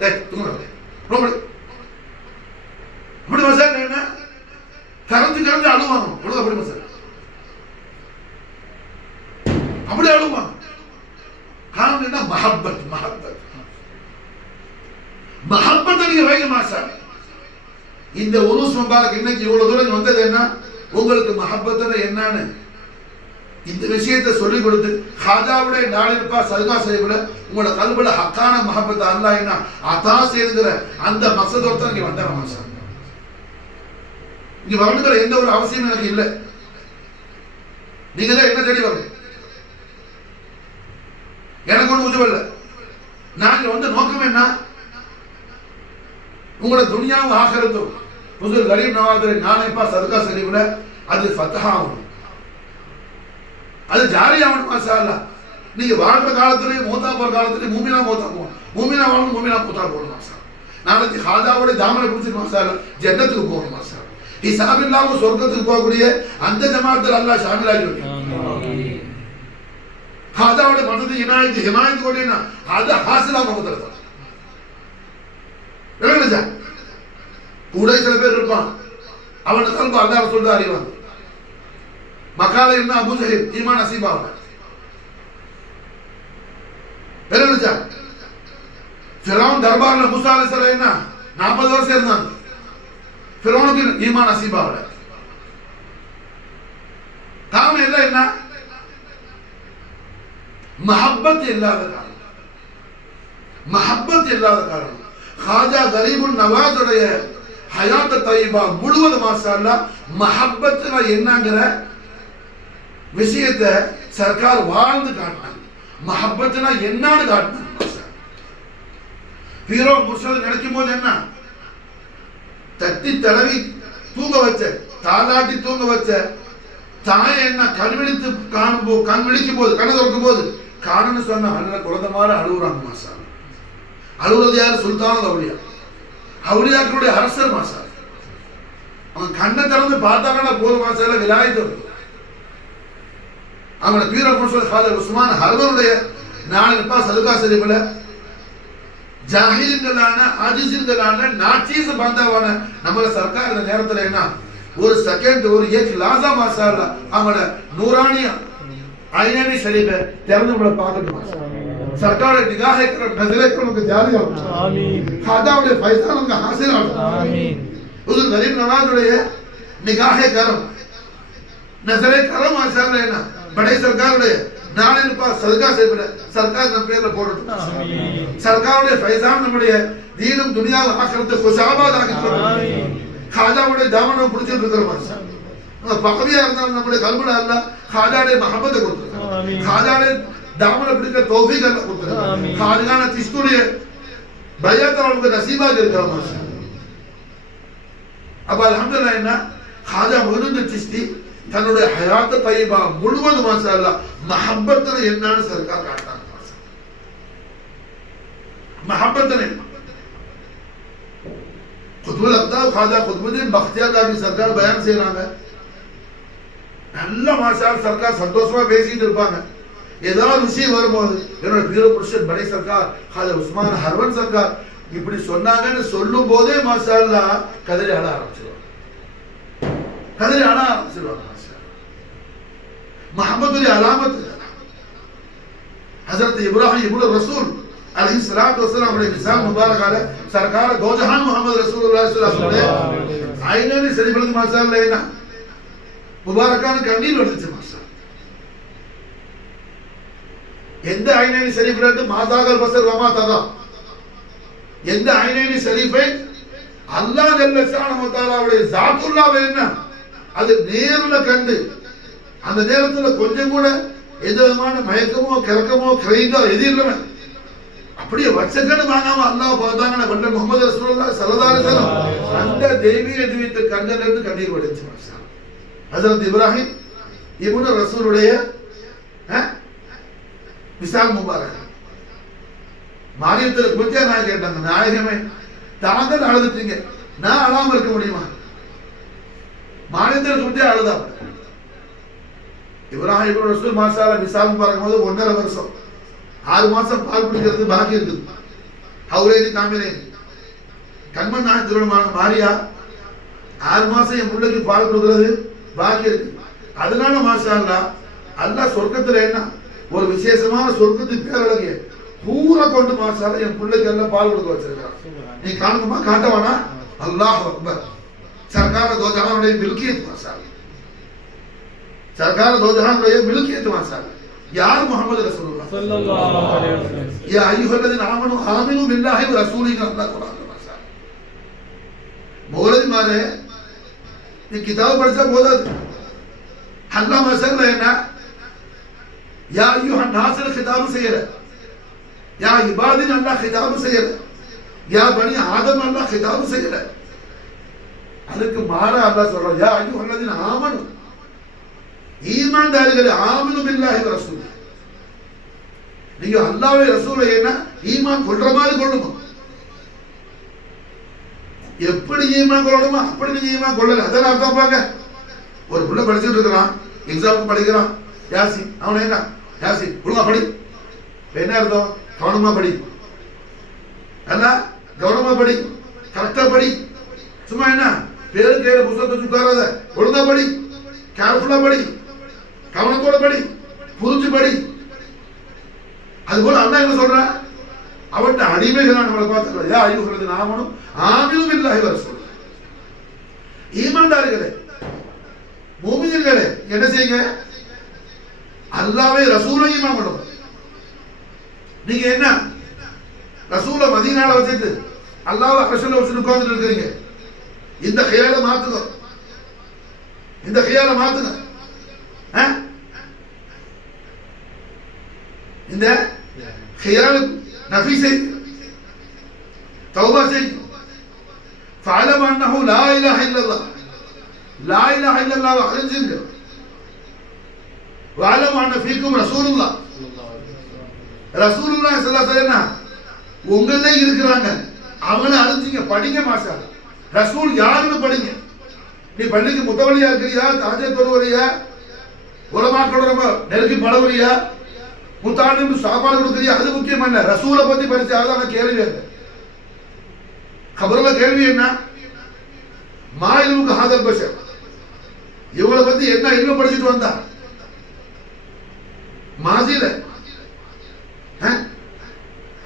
அப்படி மசால் என்ன கரைஞ்சு அழுவாங்க அப்படி மசால் அப்படி அழுவாங்க. காரணம் என்ன? மஹப்பத் நீங்க வைங்க மாஷா. இந்த உருஸ் முபாரக் இன்னைக்கு இவ்வளவு தூரம் வந்தது என்ன? உங்களுக்கு மஹப்பத் என்னன்னு இந்த விஷயத்தை சொல்லி கொடுத்து ஹாஜாவுடைய நாளிற்பா சதகா செய்யக்கூட உங்களோட கல்வில ஹக்கான மஹப்பத் அல்லாஹ் என்ன அதா செய்கிற அந்த மக்சதோட நீங்க வந்தாங்க மாஷா. இங்க வரணுங்கிற எந்த ஒரு அவசியம் எனக்கு இல்லை. நீங்க தான் என்ன தேடி வரணும். எனக்கு ஒண்ணு உஜுவல்ல. நாங்க வந்து நோக்கம் என்ன? உங்களோட துனியாவும் ஆகிரத்தும் ஹுசூர் கரீப் நவாஸ் நானேப்பா சதகா செய்யக்கூட அது ஃபத்ஹா ஆகணும், அது ஜாரி ஆகணும் மாஷா அல்லாஹ். நீங்க வாழ்ற காலத்திலேயே மூத்தா போற காலத்திலேயே மூமினா மூத்தா போகணும், மூமினா வாழணும், மூமினா மூத்தா போகணும் மாஷா. நாளைக்கு ஹாஜாவோட தாமரை பிடிச்சிட்டு மாஷா அல்லாஹ் ஜன்னத்துக்கு போகணும் மாஷா. ஹிசாப் இல்லாம சொர்க்கத்துக்கு போகக்கூடிய அந்த ஜமாத்தில் அல்லாஹ் ஷாமிலாகி வைக்கணும். ஹாஜாவோட மனது ஹிமாயத்து கொண்டீங்கன்னா அது ஹாசிலாக முத்தரதான் கூட சில பேர் இருப்பான், அவனுக்கு கல்பு அல்லாஹ் சொல்ல அறிவான். மக்கால இருந்தா அபூ ஜஹீல் ஈமான் நசீபா பெருமிச்சா. ஃபிரௌன் தர்பார்ல மூசா அலைஹிஸ்ஸலாம் என்ன 40 வருஷம் இருந்தாங்க. ஃபிரௌனுக்கு ஈமான் நசீபா ஆகல. காரணம் எல்லாம் என்ன? மஹப்பத் இல்லாத காரணம். மஹப்பத் இல்லாத காரணம். ஹாஜா கரீபுன் நவாஸுடைய ஹயாத் தய்யிபா முழுவதும் மாஷா அல்லாஹ் மஹப்பத்னா என்னங்கற விஷயத்தை சர்க்கார் வாழ்ந்து காட்டினாங்க. மஹப்பத்னா என்னன்னு காட்டினாங்க மாஷா. ஹீரோ முர்ஷித் நினைக்கும் போது என்ன தட்டி தடவி தூங்க வச்ச, தாலாட்டி தூங்க வச்ச தாயை என்ன கண் விழிக்கும் போது கண்ணை திறக்கும் போது காணன்னு சொன்ன அண்ணன் குழந்தை மாதிரி அழுகுறாங்க மாஷா. அழுகுறது யாரு? சுல்தான் அவுலியா, அவுலியாக்களுடைய அரசர் மாஷா. அவங்க கண்ணை திறந்து பார்த்தாங்கன்னா போதும் மாஷா விலாயத்து வருது. அவங்களோட பீர முர்ஷித் ஹாஜா உஸ்மான் ஹர்வருடைய நாளிற்பா சதகா ஷரீஃப்ல ஜாஹில்களான ஆஜிஸ்களான நாச்சீஸ் பந்தாவான நம்மள சர்க்கார் இந்த நேரத்துல என்ன ஒரு செகண்ட் ஒரு ஏக் லாசா மாஷா அல்லாஹ் அவங்களோட நூரானியா ஐனானி ஷரீஃபை திறந்து நம்மள பார்க்கணும் மாஷா. सरकार निगाह कर नजरें को उनके जारी हो आमीन. खाजा उन्हें फैसला उनका हासिल हो आमीन. उस गरीब नवाज उन्हें निगाह करम नजरें करम माशाअल्लाह है ना बड़े सरकार उन्हें नाने ने पास सदका से बड़े सरकार ने पेड़ पोड़ आमीन. सरकार उन्हें फैसला नम्बरे दीनम दुनिया आखिरत खुशाबाद आगे आमीन. खाजा उन्हें दामन और पुरुष बिकर माशाअल्लाह पकड़िया करना नम्बरे कल्बुल अल्लाह खाजा ने मोहब्बत करते आमीन. खाजा ने दामन பிடிக்க தௌஃபீக் அல்லாஹ் கொடுத்தார். ஹாஜிகான திஸ்துடைய பையத் அவங்களுக்கு நசீபா இருக்கிற மாஷா. அப்ப அல்ஹம்துலில்லாஹ் என்ன ஹாஜா மொய்னுதீன் சிஸ்தி தன்னுடைய ஹயாத்த தையபா முழுவதும் மாஷா அல்லாஹ் மஹப்பத்துல என்னன்னு சர்க்கார் காட்டாங்க. மஹப்பத்துல குத்புல் அக்தாப் காஜா குத்புதீன் பக்தியார் காஜி சர்க்கார் பயான் செய்யறாங்க. நல்ல மாஷா அல்லாஹ் சர்க்கார் சந்தோஷமா பேசிட்டு இருப்பாங்க. ஏதாவது விஷயம் வரும்போது என்னோட பீர புருஷன் படை சர்க்கார் காஜா உஸ்மான் ஹர்வன் சர்க்கார் இப்படி சொன்னாங்கன்னு சொல்லும் போதே மாஷா அல்லாஹ் கதறி ஆட ஆரம்பிச்சிருவாங்க. கதறி ஆட ஆரம்பிச்சிருவாங்க. மஹப்பத்துடைய அலாமத் ஹஜரத் இப்ராஹிம் இப்னு ரசூல் अलैहिस्सलातु वस्सलाम अपने मिसाल मुबारक आले सरकार दो जहान मोहम्मद रसूलुल्लाह सल्लल्लाहु अलैहि वसल्लम आईने शरीफल माशाअल्लाह लेना मुबारकान கண்ணீர் வந்துச்சு மாஷா. எந்த ஐனைனி ஷரீஃப்ல இருந்து மாதாகல் பஸர் வமா தகா எந்த ஐனைனி ஷரீஃபை அல்லாஹ் ஜல்ல ஷானஹு வ தஆலாவுடைய ஸாத்துல்லாஹ் என்ன அது நேர்ல கண்டு அந்த நேரத்துல கொஞ்சம் கூட எந்த விதமான மயக்கமோ கறக்கமோ கிரைந்தோ எது இல்லைமே அப்படியே வச்சக்கன்னு வாங்காம அல்லாஹ் பார்த்தாங்க வந்த முகமது ரசூலுல்லாஹ் ஸல்லல்லாஹு அலைஹி வஸல்லம் அந்த தெய்வீக ஜீவித்த கண்ணில் இருந்து கண்ணீர் வடிச்சு மாஷா. ஹஜரத் இப்ராஹிம் இப்னு ரசூலுடைய மிசால் முபாரக் மாரியத்திற்கு கொஞ்ச நான் கேட்டாங்க நாயகமே தாங்கள் அழுதுட்டீங்க நான் அழாம இருக்க முடியுமா? மாரியத்திற்கு கொஞ்சம் அழுதா. இப்ராஹிம் இப்னு ரசூல் மாஷா அல்லாஹ் மிசால் முபாரக் போது 1.5 வருஷம் 6 மாசம் பால் குடிக்கிறது பாக்கி இருக்குது. ஹவுரேனி காமிரேனி கண்மன் நாய் திருமணமான மாரியா 6 மாசம் என் பிள்ளைக்கு பால் கொடுக்கிறது பாக்கி இருக்கு. அதனால மாஷா அல்லாஹ் அல்லாஹ் சொர்க்கத்துல என்ன ஒரு விசேஷமான சொர்க்கத்துக்கு பேரழகிய பூரா கொண்டு மாஷா அல்லாஹ் என் பிள்ளைக்கு எல்லாம் பால் கொடுக்க வச்சிருக்கான். நீ காணுமா காட்டவானா? அல்லாஹ் அக்பர். सरकार दो जहान में मिल्कियत माशा सरकार दो जहान में मिल्कियत माशा यार मोहम्मद रसूलुल्लाह सल्लल्लाहु अलैहि वसल्लम या अय्युहल्लज़ीना आमनू आमिनू बिल्लाहि व रसूलिही अल्लाह कुरान माशा मौलवी मारे ये किताब पढ़ता बोला अल्लाह माशाअल्लाह है ना या अय्युहन नास खिताब से है या इबादिन अल्लाह खिताब से है या बनी आदम अल्लाह खिताब से है அதுக்கு மாறா அல்லாஹ் சொல்றான் யா அய்யுஹல்லதீன ஆமனு ஈமான்தாரிகளே ஆமினு பில்லாஹி வ ரசூலிஹி நீங்க அல்லாஹ்வை ரசூலை என்ன ஈமான் கொள்ற மாதிரி கொள்ளணும். எப்படி ஈமான் கொள்ளணுமோ அப்படி நீங்க ஈமான் கொள்ளல. அதான் அர்த்தம் பாருங்க. ஒரு புள்ள படிச்சிட்டு இருக்கான் எக்ஸாமுக்கு படிக்கிறான் யாசின் அவன் என்ன யாசின் ஒழுங்கா படி என்ன அர்த்தம் கவனமா படி அல்ல கவனமா படி கரெக்டா படி சும்மா என்ன பேரு கையில புத்தகத்தை சுத்தாராத ஒழுங்கா படி கேர்ஃபுல்லா படி கவனத்தோட படி புரிஞ்சு படி. அது போல அல்லாஹ் என்ன சொல்றான் அவன் அடிமைகள் நம்மளை பார்த்துக்கலாம் யா அய்யுஹல்லதீன ஆமனு ஆமினு பில்லாஹி வ ரசூலிஹி ஈமான்தாரிகளே மூமின்களே என்ன செய்யுங்க அல்லாஹ்வை ரசூலை ஈமான் பண்ணுங்க. நீங்க என்ன ரசூலை மதீனால வச்சிட்டு அல்லாஹ்வை அரசுல வச்சிட்டு உட்கார்ந்துட்டு இருக்கீங்க. இந்த ഖിയാല மாத்துங்க இந்த ഖിയാല மாத்துங்க இந்த ഖിയാല நஃபி செய் தௌபா செய் فعلم انه لا اله الا الله لا اله الا الله واخرجنه وعلم ان فيكم رسول الله ரசூலுல்லாஹி ஸல்லல்லாஹு அலைஹி வஸல்லம் உங்களே இருக்கிறாங்க அவங்கள அறிஞ்சிங்க படிங்க மாஷா ரசூல் யாருன்னு படிங்க. நீ பள்ளிக்கு முத்தவலியா இருக்கிறியா தாஜே தொழுவரியா உலமாக்களோட ரொம்ப நெருங்கி பழவரியா முத்தாண்டு சாப்பாடு கொடுக்குறியா அது முக்கியம் இல்ல. ரசூலை பத்தி படிச்சா அதான் கேள்வி என்ன கபர்ல கேள்வி என்ன மாயிலுக்கு ஹாதல் பஷர் இவங்களை பத்தி என்ன இன்னும் படிச்சுட்டு வந்தா மாதில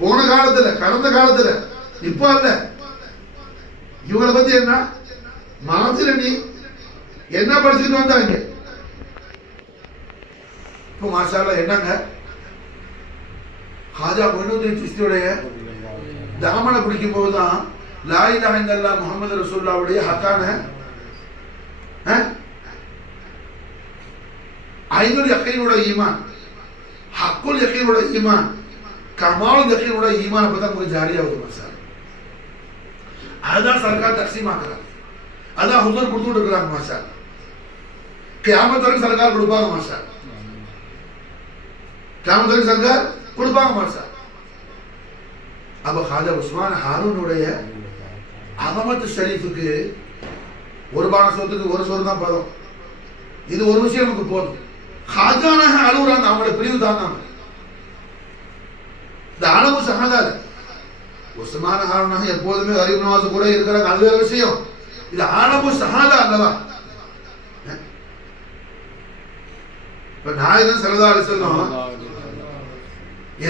போன காலத்துல கடந்த காலத்துல இப்ப அல்ல இவங்களை பத்தி என்ன மாதிரி நீ என்ன படிச்சுட்டு வந்தாங்க. இப்போ மாஷா அல்லாஹ் என்னங்க ஹாஜா மொய்னுதீன் சிஸ்தியுடைய தாமனை பிடிக்கும் போதுதான் லா இலாஹ இல்லல்லாஹ் முஹம்மது ரசூலுல்லாஹ்வுடைய ஹக்கான ஐனுல் யகீனோட ஈமான் ஹக்குல் யகீனோட ஈமான் கமால் யகீனோட ஈமான் பத்தி நமக்கு ஜாரியாகுது மாஷா. அதான் சர்க்கார் தக்சீம் ஆக்குறாங்க அதான் ஹுசூர் கொடுத்துட்டு இருக்கிறாங்க மாஷா. கியாமத் வரைக்கும் சர்க்கார் கொடுப்பாங்க மாஷா. கியாமத் வரைக்கும் சர்க்கார் கொடுப்பாங்க மாஷா. அப்ப ஹாஜா உஸ்மான் ஹாரூனுடைய அகமத் ஷரீஃபுக்கு ஒரு பான சொத்துக்கு ஒரு சொல் தான் பதம். இது ஒரு விஷயம் நமக்கு போதும். ஹாஜானாக அழுகுறாங்க, அவங்களோட பிரிவு தாங்க. இந்த அளவு சகாதார உஸ்மான் ஹாரூனாக எப்போதுமே கரீம் நவாஸ் கூட இருக்கிறாங்க, அது வேற விஷயம். இது அளவு சகாதா அல்லவா? இப்ப நாயகன் ஸல்லல்லாஹு அலைஹி வஸல்லம்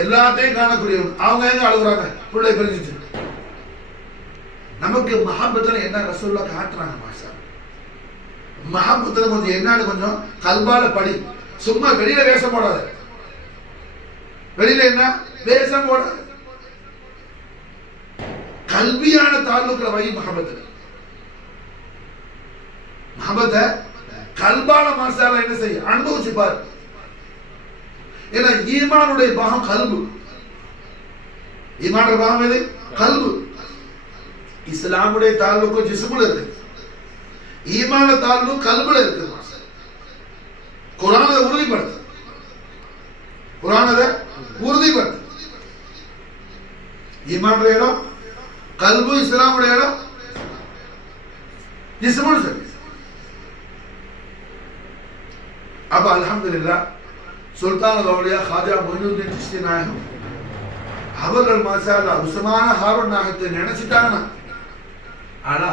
எல்லாத்தையும் காணக்கூடியவங்க, அவங்க எங்க அழுகுறாங்க? பிள்ளை பிரிஞ்சிச்சு. நமக்கு மஹப்பத்துல என்ன ரசூலுல்லாஹ் காட்டுறாங்க மாஷா. மஹப்பத்துல கொஞ்சம் என்னன்னு கொஞ்சம் கல்பால படி. சும்மா வெளியில வேஷம் போடாத. வெளியில என்ன வேஷம் போடாத. கல்வியான தாலுக்குல வை மஹப்பத்துல. மஹப்பத்தை கல்பால மாஷால என்ன செய்ய அனுபவிச்சு பாரு. ஏன்னா ஈமானுடைய பாகம் கல்பு. ஈமானுடைய பாகம் எது? கல்பு. இஸ்லாமுடைய தாலுக்கு ஜிஸ்முல இருக்கு, ஈமான தாலுக்கு கல்புல இருக்கு. குர்ஆனை உறுதிப்படுத்து, குர்ஆனை உறுதிப்படுத்து. ஈமானுடைய இடம் கல்பு, இஸ்லாமுடைய இடம் ஜிஸ்முல சரி. அப்ப அல்ஹம்துலில்லாஹ் சுல்தான் அவுலியா ஹாஜா மொய்னுத்தீன் சிஸ்தி நாயகம் அவர்கள் மாஷா அல்லாஹ் உஸ்மான் ஹாரூன் நாயகத்தை நினைச்சிட்டாங்க. ஆனா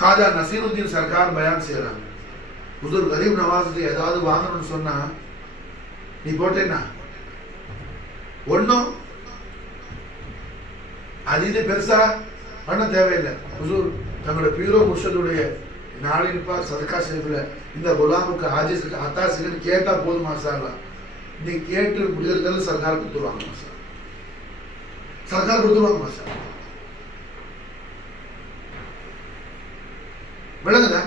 காஜா நசீருத்தீன் சர்க்கார் பயான் செய்யறாங்க, ஹுசூர் கரீம் நவாஸுக்கு ஏதாவது வாங்கணும்னு சொன்னா நீ போட்டேன்னா ஒன்னும் அது இது பெருசா பண்ண தேவையில்லை. ஹுசூர் தங்களுடைய பீரோ முர்ஷதுடைய நாளின்பா சதகா ஷரீஃப்ல இந்த குலாமுக்கு ஆஜிஸுக்கு அத்தாசுக்கு கேட்டா போதும் மாஷா அல்லாஹ். நீ கேட்டு முடியறதுல சர்க்கார் கொடுத்துருவாங்க மாஷா, சர்க்கார் கொடுத்துருவாங்க மாஷா. விளங்குதா?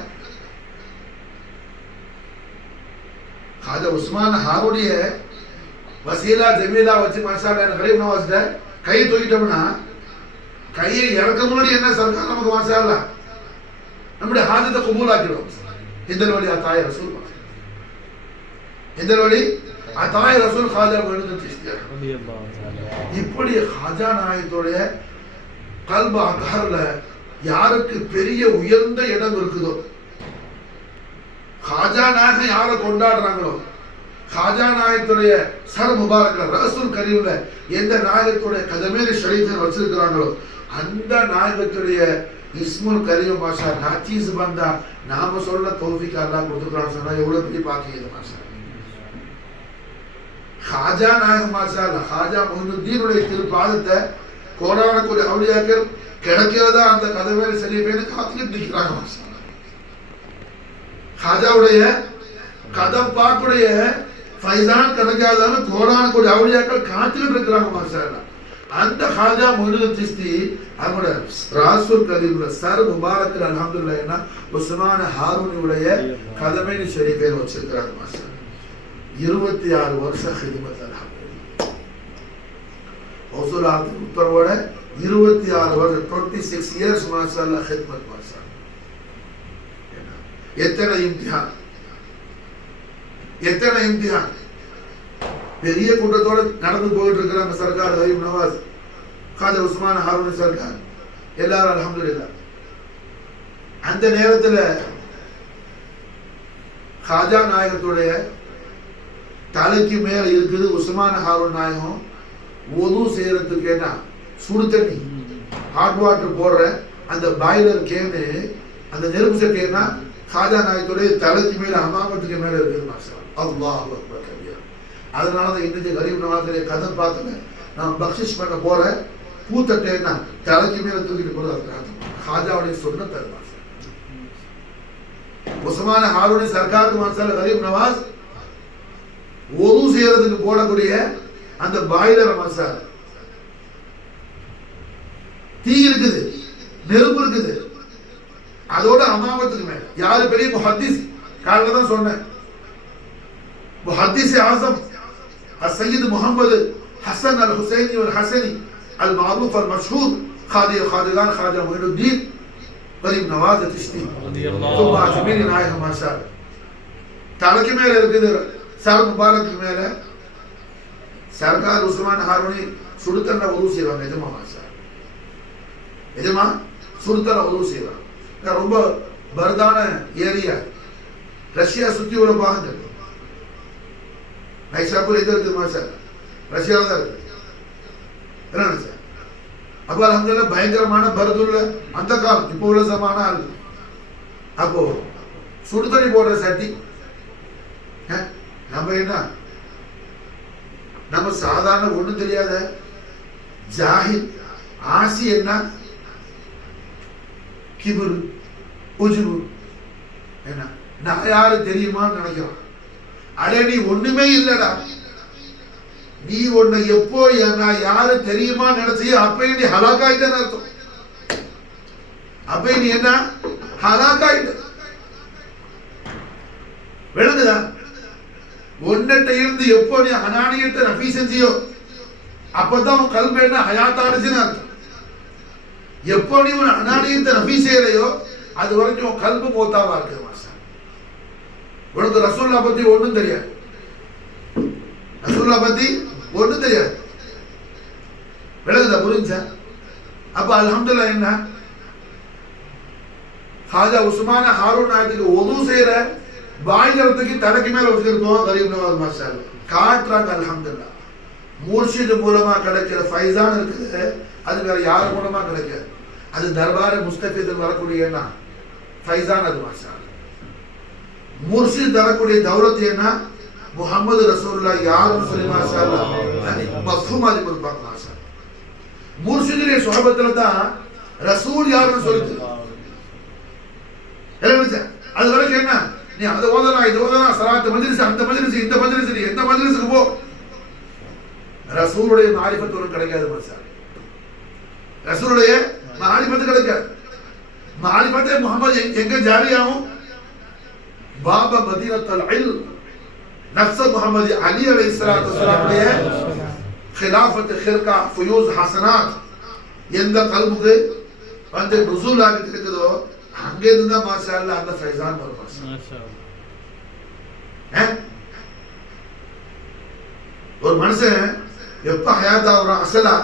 ஹாஜா உஸ்மான் ஹாரூனுடைய வசீலா ஜமீலா வச்சு மாஷா அல்லாஹ் கரீம் நவாஸ்ட கையை தூக்கிட்டோம்னா கையை இறக்க முன்னாடி என்ன சர்க்கார் நமக்கு மாஷா அல்லாஹ் நம்முடைய ஹாஜத்தை கபூல் ஆக்கிடும். இந்த வழி அத்தாய ரசூல், இந்த வழி அத்தாய ரசூல் ஹாஜா மொய்னுத்தீன் சிஸ்தி. இப்படி ஹாஜா நாயகத்துடைய கல்ப அகர்ல யாருக்கு பெரிய உயர்ந்த இடம் இருக்குதோ, ஹாஜா நாயகம் யாரை கொண்டாடுறாங்களோ, ஹாஜா நாயகத்துடைய சர் முபாரக்ல ரசூல் கரீம்ல எந்த நாயகத்துடைய கதமேல ஷரீஃபை வச்சிருக்கிறாங்களோ அந்த நாயகத்துடைய இஸ்முல் கரீம் மாஷா நாச்சீஸ் பந்தா நாம சொல்ல தௌஃபீக் அல்லாஹ் கொடுத்துக்கிறான்னு சொன்னா எவ்வளவு பெரிய பாக்கியம் மாஷா. ஹாஜா நாயகம் மாஷா அல்லாஹ் ஹாஜா மொய்னுத்தீனுடைய திருப்பாதத்தை கோடான கோடி அவுலியாக்கள் கிடைக்கிறதா அந்த கதவேல ஷரீஃபைன்னு காத்துக்கிட்டு நிற்கிறாங்க மாஷா. ஹாஜாவுடைய கதம் பாக்குடைய ஃபைசான் கிடைக்காதான்னு கோடான கோடி அவுலியாக்கள் காத்துக்கிட்டு இருக்கிறாங்க மாஷா அல்லாஹ். அந்த ஹாஜா மொய்னுத்தீன் சிஸ்தி அவங்களோட ராசூல் கரீம்ல சர் முபாரக்ல அல்ஹம்துலில்லாஹ் என்ன உஸ்மான் ஹாரூனுடைய கதமேனி ஷரீஃபை வச்சிருக்கிறாங்க மாஷா. 26 வருஷம் ஹிதமத் அல்ஹம்துலில்லாஹ். ஹுசூராத் உத்தரவோட 26 வருஷம் 26 இயர்ஸ் மாஷா அல்லாஹ் ஹிதமத் மாஷா. எத்தனை இம்திஹான், எத்தனை இம்திஹான். பெரிய கூட்டத்தோட நடந்து போயிட்டு இருக்கிறாங்க சர்க்கார் கரீம் நவாஸ், காஜா உஸ்மான் ஹாரூன் சர்க்கார் எல்லாரும் அல்ஹம்துலில்லாஹ். அந்த நேரத்தில் ஹாஜா நாயகத்துடைய தலைக்கு மேல இருக்குது உஸ்மான் ஹாரூன் நாயகம். ஒது செய்யறதுக்கு என்ன சுடு தண்ணி ஹாட் வாட்டர் போடுற அந்த பாய்லர் கேனு அந்த நெருப்பு சட்டினா ஹாஜா நாயகத்துடைய தலைக்கு மேல அமாமத்துக்கு மேல இருக்குது மாஷா அல்லாஹ் அக்பர் கபீர். அதனாலதான் இன்னைக்கு கரீம் நவாஸுடைய கதை பார்த்துங்க, நான் பக்ஷிஷ் பண்ண போறேன் பூத்தட்டேன்னா தலைக்கு மேல தூக்கிட்டு போறது ஹாஜாவுடைய சொன்ன தருமா. உஸ்மான் ஹாரூன் சர்க்காருக்கு மாஷா கரீம் நவாஸ் ஒது செய்யறதுக்கு போடக்கூடிய அந்த பாய்லர் மாஷா தீ இருக்குது, நெருப்பு இருக்குது, அதோட அமாமத்துக்கு மேல யாரு பெரிய முஹத்திஸ் காலைல தான் சொன்னேன், முஹத்திஸ் ஆஸம் السيد محمد حسن الحسيني والحسني المعروف المشهور خادم خادلان خواجہ معین الدین கரீம் நவாஸ் திஷ்தி தும்மா ஜமீல் நாயகம் மாஷா தலைக்கு மேல இருக்குது சர் முபாரக்கு மேல சர்கார் உஸ்மான் ஹாரூனி சுடுதண்ண உதவு செய்வாங்க எஜமா மாஷா எஜமா சுடுதண்ண உதவு செய்வாங்க ரொம்ப பர்தான ஏரியா ரஷ்யா சுத்தி உள்ள பாகங்கள் நைசாப்பூர் எங்க இருக்குது மாஷா ரஷ்யாவில் தான் இருக்கு என்ன சார் அப்போ அல்ஹம்துலில்லாஹ் பயங்கரமான பரதுள்ள அந்த காலம் இப்போ உள்ள சமான ஆள் அப்போ சுடு தண்ணி போடுற சட்டி நம்ம என்ன நம்ம சாதாரண ஒண்ணும் தெரியாத ஜாஹில் ஆசி என்ன கிபுர் உஜுபு என்ன நான் யாரு தெரியுமான்னு நினைக்கிறோம். அடே நீ ஒண்ணுமே இல்லடா, நீ ஒண்ணு எப்போ நான் யாரு தெரியுமா நினைச்சியோ அப்ப நீ ஹலாக்காயிட்டன்னு அர்த்தம். அப்ப நீ என்ன ஹலாக்காயிட்ட விளங்குதா? ஒன்னிட்ட இருந்து எப்போ நீ அனானியத்தை நபி செஞ்சியோ அப்பதான் உன் கல்வி என்ன ஹயாத்தானுச்சுன்னு அர்த்தம். எப்போ நீ உன் அனானியத்தை நபி செய்யலையோ அது வரைக்கும் உன் கல்வி மோத்தாவா இருக்கு. மாஷா உனக்கு ரசூல்லா பத்தி ஒண்ணும் தெரியாது, ரசூல்லா பத்தி ஒண்ணும் தெரியாது. விளங்குதா? புரிஞ்சா? அப்ப அல்ஹம்துலில்லாஹ் என்ன ஹாஜா உஸ்மான ஹாரூன் நாயத்துக்கு உது செய்யற பாய்கிறதுக்கு தலைக்கு மேல வச்சிருக்கோம் கரீம் நவாஸ் மாஷா காட்டுறாங்க. அல்ஹம்துலில்லாஹ் முர்ஷித் மூலமா கிடைக்கிற ஃபைசான் இருக்குது, அது வேற யார் மூலமா கிடைக்காது. அது தர்பார் முஸ்தஃபீதில் வரக்கூடிய என்ன ஃபைசான், அது மாஷா முர்ஷித் தரக்கூடிய தௌலத் என்ன முஹம்மது ரசூலுல்லாஹ் யாருன்னு சொல்லி மாஷா அல்லாஹ் மஃஹூம் ஆதி கொடுப்பாங்க. மாஷா முர்ஷிதுடைய சுஹபத்துல தான் ரசூல் யாருன்னு சொல்லுது. அது வரைக்கும் என்ன நீ அதை ஓதலாம் இது ஓதலாம் சலாத்து மஜ்லிஸ் அந்த மஜ்லிஸ் இந்த மஜ்லிஸ் நீ எந்த மஜ்லிஸுக்கு போ, ரசூலுடைய மாரிஃபத் உனக்கு கிடைக்காது. மாஷா ரசூலுடைய மாரிஃபத் கிடைக்காது. மாரிஃபத் முஹம்மது எங்க ஜாரியாகும்? பாபா மதீனத்துல் இல்ம் நஃப்ஸ் முஹம்மது அலி அலைஹிஸ்ஸலாத்து வஸலாமுடைய خلافت خلقா ஃபுயூஸ் ஹஸனாத் எந்த கல்புக்கு வந்து நுசூல் ஆகிட்டு இருக்குதோ அங்கே இருந்தா மாஷா அல்லாஹ் அந்த ஃபைசான் வரும். மாஷா ஒரு மனுஷன் எப்ப ஹயாத் ஆகுறான் அசலா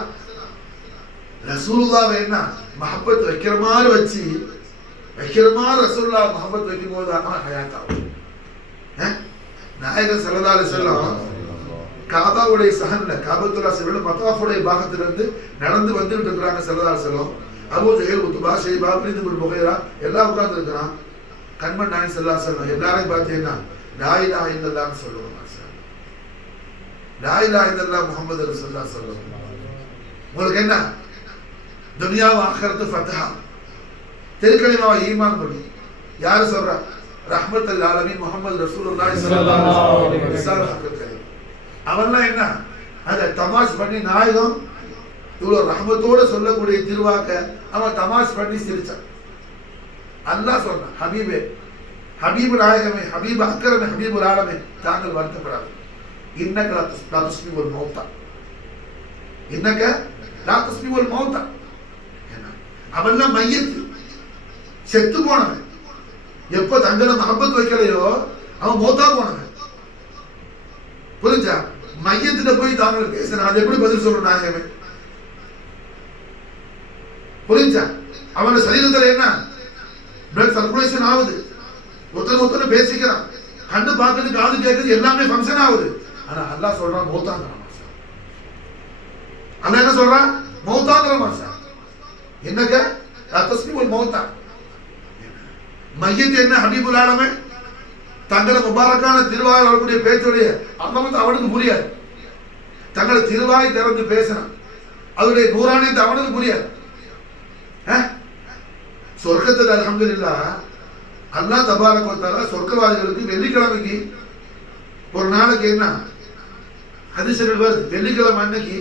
ரசூலுல்லாஹ் என்ன மஹப்பத் வைக்கிற மாதிரி வச்சு வைக்கிற மாதிரி ரசூலுல்லாஹ் மஹப்பத் வைக்கும் போது அவன் ஹயாத் ஆகும். நாயகர் ஸல்லல்லாஹு அலைஹி வஸல்லம் காபாவுடைய சஹன்ல காபத்துல்லா செல்ல மத்தாஃபுடைய பாகத்திலிருந்து நடந்து வந்துட்டு இருக்கிறாங்க. ஸல்லல்லாஹு அலைஹி வஸல்லம் அபூ ஜஹல் உத்பா ஷைபா இப்னு முகைரா எல்லாம் உட்கார்ந்து இருக்கிறான். கண்மன் நாயகம் ஸல்லல்லாஹு அலைஹி வஸல்லம் எல்லாரையும் பார்த்தீங்கன்னா லா இலாஹ இல்லல்லாஹ்னு சொல்லுவாங்க. லா இலாஹ இல்லல்லாஹ் முஹம்மது ரசூலுல்லாஹ் ஸல்லல்லாஹு அலைஹி வஸல்லம். உங்களுக்கு என்ன துனியா ஆখিরাত ஃபத்ஹா திருக்கலிமாவை ஈமான் பண்ணி யாரு சொல்றா? ரஹ்மத்துல் ஆலமீன் முஹம்மது ரசூலுல்லாஹ் ஸல்லல்லாஹு அலைஹி வஸல்லம். அவன்லாம் என்ன அதை தமாஷ் பண்ணி நாயகம் இவ்வளவு ரஹ்மத்தோட சொல்லக்கூடிய திருவாக்க அவன் தமாஷ் பண்ணி சிரிச்சான். அல்லாஹ் சொன்னான், ஹபீபே ஹபீபு நாயகமே ஹபீப் அக்ரமே ஹபீபுல் ஆலமே தாங்கள் வருத்தப்படாது. இன்னக லா துஸ்மிஉல் மௌத்தா, இன்னக லா துஸ்மிஉல் மௌத்தா. அவன்லாம் மையத் செத்து போனவன். எப்ப தங்களை மஹப்பத் வைக்கலையோ அவன் மௌத்தா போனவன். புரிஞ்சா? மையத்திட்ட போய் தாங்கள் பேசுறேன் அது எப்படி பதில் சொல்லணும் நாயகமே? புரிஞ்சா? அவன சரீரத்துல என்ன பிளட் சர்க்குலேஷன் ஆகுது, ஒருத்தர் பேசிக்கிறான், கண்ணு பார்க்குது காது கேட்குது எல்லாமே ஃபங்க்ஷன் ஆகுது. ஆனா அல்லாஹ் சொல்றான் மௌத்தாங்கிற மாஷா. அல்லாஹ் என்ன சொல்றான்? மௌத்தாங்கிற மாஷா. என்னங்க தஸ்மீஉல் மௌத்தா. மையத் என்ன ஹபீபுல் ஆலமே தங்களை முபாரக்கான திருவாய் வரக்கூடிய பேச்சுடைய அந்த அவனுக்கு புரியாது. தங்களை திருவாய் திறந்து பேசினான் அதனுடைய நூறானியத்தை அவனுக்கு புரியாது. சொர்க்கத்தில் அல்ஹம்துலில்லாஹ் அல்லாஹ் தபாரக வ தஆலா சொர்க்கவாதிகளுக்கு வெள்ளிக்கிழமைக்கு ஒரு நாளைக்கு என்ன ஹதீஸ்கள் வருது, வெள்ளிக்கிழமை அன்னைக்கு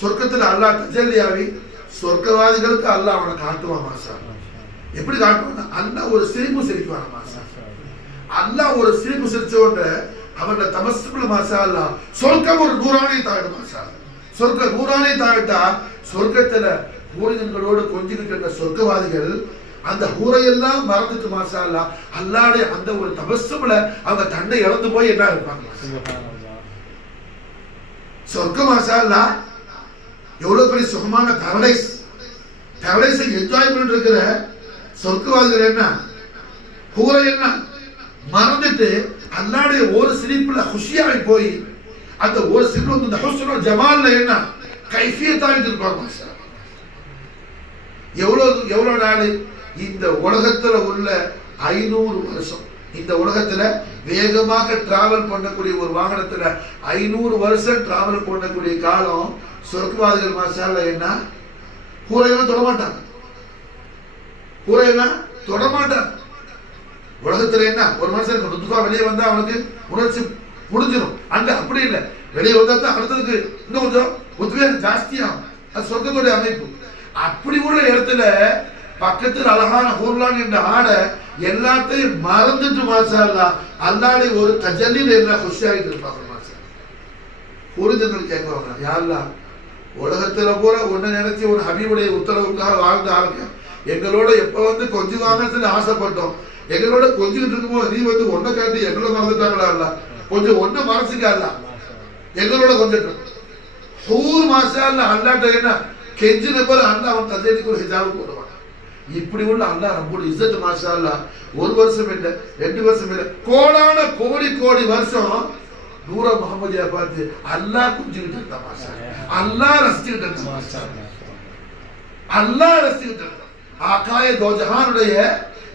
சொர்க்கத்தில் அல்லாஹ் தஜல்லியாவி சொர்க்கவாதிகளுக்கு அல்லாஹ் அவனை காட்டுவான். மாஷா எப்படி காட்டுவான்? அல்லாஹ் ஒரு சிரிப்பு சிரிக்குவான். மாஷா அல்லாஹ் ஒரு சிரிப்பு சிரிச்சோன்ற அவன தமஸ்ஸுக்குள்ள மாஷா அல்லாஹ் சொர்க்கம் ஒரு நூறானே தாயிடும். மாஷா சொர்க்க நூறானே தாயிட்டா சொர்க்கத்துல பூரிதங்களோடு கொஞ்சிக்கிட்டு இருந்த சொர்க்கவாதிகள் அந்த ஊரையெல்லாம் மறந்துட்டு மாஷா அல்லாஹ் அல்லாஹ்வுடைய அந்த ஒரு தபஸ்ஸுல அவங்க தன்னை இழந்து போய் என்ன இருப்பாங்க. சொர்க்கம் மாஷா அல்லாஹ் எவ்வளவு பெரிய சுகமான பாரடைஸ். பாரடைஸை என்ஜாய் பண்ணிட்டு இருக்கிற சொர்க்கவாதிகள் என்ன ஊரை என்ன மறந்துட்டு அல்லாஹ்வுடைய ஒரு சிரிப்புல குஷியாகி போய் அந்த ஒரு சிரிப்பு வந்து இந்த ஹுஸ்னுல் ஜமால்ல என்ன கைஃபியத்தாகிட்டு இருப்பாங்க. எவ்வளவு நாள் இந்த உலகத்துல உள்ள 500 வருஷம், இந்த உலகத்துல வேகமாக டிராவல் பண்ணக்கூடிய ஒரு வாகனத்துல 500 வருஷம் டிராவல் பண்ணக்கூடிய காலம் சொர்க்கவாதிகள் மாஷால்ல என்ன கூரையெல்லாம் தொடமாட்டாங்க. கூரையெல்லாம் தொடமாட்டாங்க. உலகத்துல என்ன ஒரு மனுஷனுக்கு ருத்துஃபா வெளியே வந்தா அவனுக்கு உணர்ச்சி முடிஞ்சிடும். அங்க அப்படி இல்லை, வெளியே வந்தா தான் அடுத்ததுக்கு இன்னும் கொஞ்சம் உத்வேகம் ஜாஸ்தியாகும். அது சொர்க்கத்துடைய அமைப்பு. அப்படி உள்ள இடத்துல பக்கத்தில் அழகான ஹூர்லான் என்ற ஆடை எல்லாத்தையும் மறந்துட்டு மாஷா அல்லாஹ் அல்லாஹ்வுடைய ஒரு தஜல்லில எல்லாம் குஷியாகிட்டு இருப்பாங்க. மாஷா புரிஞ்சவர்கள் கேட்குவாங்க, யா அல்லாஹ் உலகத்துல கூட ஒன்னு நினைச்சு ஒரு ஹபீபுடைய உத்தரவுக்காக வாழ்ந்த ஆளுங்க எங்களோட எப்ப வந்து கொஞ்சம் ஆசைப்பட்டோம், எங்களோட கொஞ்சிட்டு இருக்கும்போது நீ வந்து ஒன்ன காட்டி எங்களோட மறந்துட்டாங்களா இல்ல, கொஞ்சம் ஒன்ன மனசுக்கா எங்களோட கொஞ்சம் ஹூர் மாஷா அல்லாஹ் அல்லாஹ்ட்ட என்ன கெஞ்சின போல அல்லாஹ் அவன் தஜல்லிக்கு ஒரு ஹிஜாபு போடுவான். இப்படி உள்ள அல்லாஹ் ரப்பல் இஸ்ஸத் மாஷா அல்லாஹ் ஒரு வருஷம் இல்லை 2 வருஷம் இல்லை கோடான கோடி கோடி வருஷம் நூற முஹம்மதியா பார்த்து அல்லாஹ் குஞ்சிக்கிட்டு இருந்தா. மாஷா அல்லாஹ் ரசிச்சுக்கிட்டு இருந்தா. மாஷா அல்லாஹ் ரசிச்சுக்கிட்டு இருந்தா. ஆகாய தோ ஜஹானுடைய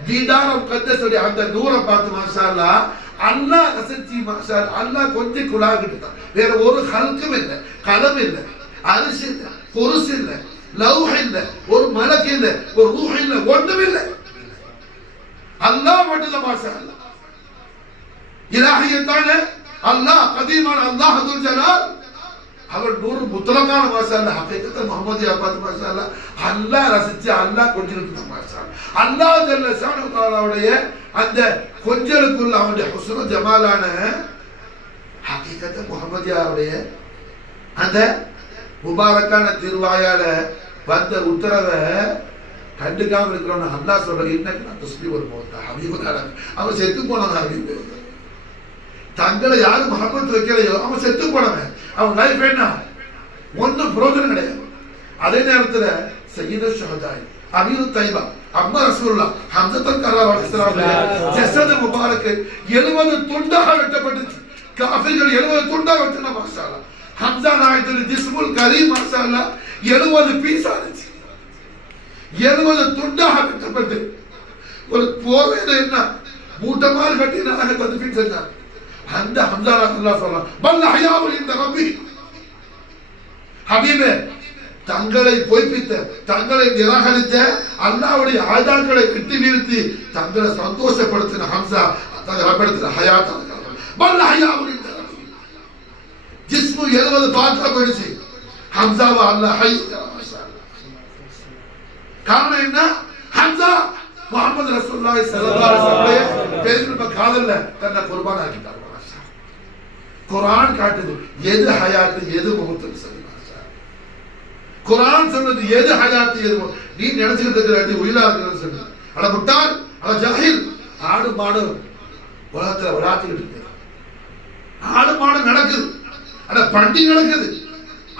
தீதார் முகத்தஸுடைய அந்த நூரை பார்த்து மாஷா அல்லாஹ் அல்லாஹ் ரசிச்சு மாஷா அல்லாஹ் கொஞ்சம் குலாகிட்டு இருந்தா. வேற ஒரு ஹல்கும் இல்லை, கலம் இல்லை, அரிசி இல்லை, குருஸ் இல்லை, லௌஹ் இல்லை, ஒரு மலக்கு இல்லை, ஒரு ரூஹ் இல்லை, ஒண்ணும் இல்லை. அல்லாஹ் மட்டும்தான் மாஷா அல்லாஹ். இலாஹியத்தான அல்லாஹ் கதீமான அல்லாஹ் துல் ஜலால் அவர் நூறு முத்தலகான மாஷா அல்லாஹ் ஹகீகத்த முஹம்மதியா பார்த்து மாஷா அல்லாஹ் அல்லாஹ் ரசிச்சு அல்லாஹ் கொஞ்சிட்டு மாஷா அல்லாஹ் ஜல்ல ஷானு தஆலாவுடைய அந்த கொஞ்சலுக்குள்ள அவருடைய ஹுஸ்னு ஜமாலான ஹகீகத்த முஹம்மதியாவுடைய அந்த முபாரக்கான திருவாயால வந்த உத்தரவை கண்டுக்காம இருக்கிறவன அல்லாஹ் சொல்ற இன்னைக்கு நான் தஸ்பீஹ் ஒரு மௌத்தா ஹபீபுல்லாஹ் அவன் செத்து போனவன். ஹபீபு தங்களை யாரும் மஹப்பத் வைக்கலையோ அவன் செத்து போனவன். அவன் லைஃப் என்ன ஒன்றும் பிரோஜனம் கிடையாது. அதே நேரத்தில் சய்யிது ஷுஹதாய் அமீரு தைபா அம்மா ரசூலுல்லாஹ் ஹம்ஸத்துல் கர்ரார் அலைஹிஸ்ஸலாம் ஜஸத் முபாரக் 70 துண்டாக வெட்டப்பட்டுச்சு. காஃபிர்கள் 70 துண்டாக வெட்டினா மாஷா அல்லாஹ். ஹம்ஸா நாயத்துல் ஜிஸ்முல் கரீம் மாஷா அல்லாஹ் 70 பீஸ் ஆச்சு. 70 துண்டாக வெட்டப்பட்டு ஒரு போர்வையில என்ன மூட்டமாக கட்டினாக தத்பீர் செஞ்சாங்க. அந்த ஹம்ஸா அல்லாஹ் சொல்றான் பல் ஹயாவு இந்த ரப்பி. ஹபீபே தங்களை பொய்ப்பித்த தங்களை நிராகரித்த அல்லாஹ்வுடைய ஆதாக்களை விட்டு வீழ்த்தி தங்களை சந்தோஷப்படுத்தின ஹம்ஸா தங்கள் ரப்பெடுத்த ஹயாத் பல் ஹயாவு இந்த ரப்பி. ஜிஸ்மு 70 பாட்டா போயிடுச்சு. ஹம்ஸாவை அல்லாஹ் ஹை மாஷா அல்லாஹ். காரணம் என்ன? ஹம்ஸா முஹம்மது ரசூலுல்லாஹி ஸல்லல்லாஹு அலைஹி வஸல்லம் பேசுற காதல்ல தன்னை குர்பான் ஆக்கிட்டார். மாஷா குர்ஆன் காட்டுது எது ஹயாத் எது மௌத் சொல்லி. மாஷா குர்ஆன் சொன்னது எது ஹயாத் எது மௌத். நீ நினைச்சிட்டு இருக்கிற உயிரா இருக்கிறது சொல்லு. அட முட்டாள், அட ஜாஹில். ஆடு மாடு உலகத்துல விளையாட்டுக்கிட்டு இருக்கு. ஆடு மாடு நடக்குது, அட பண்டி நடக்குது.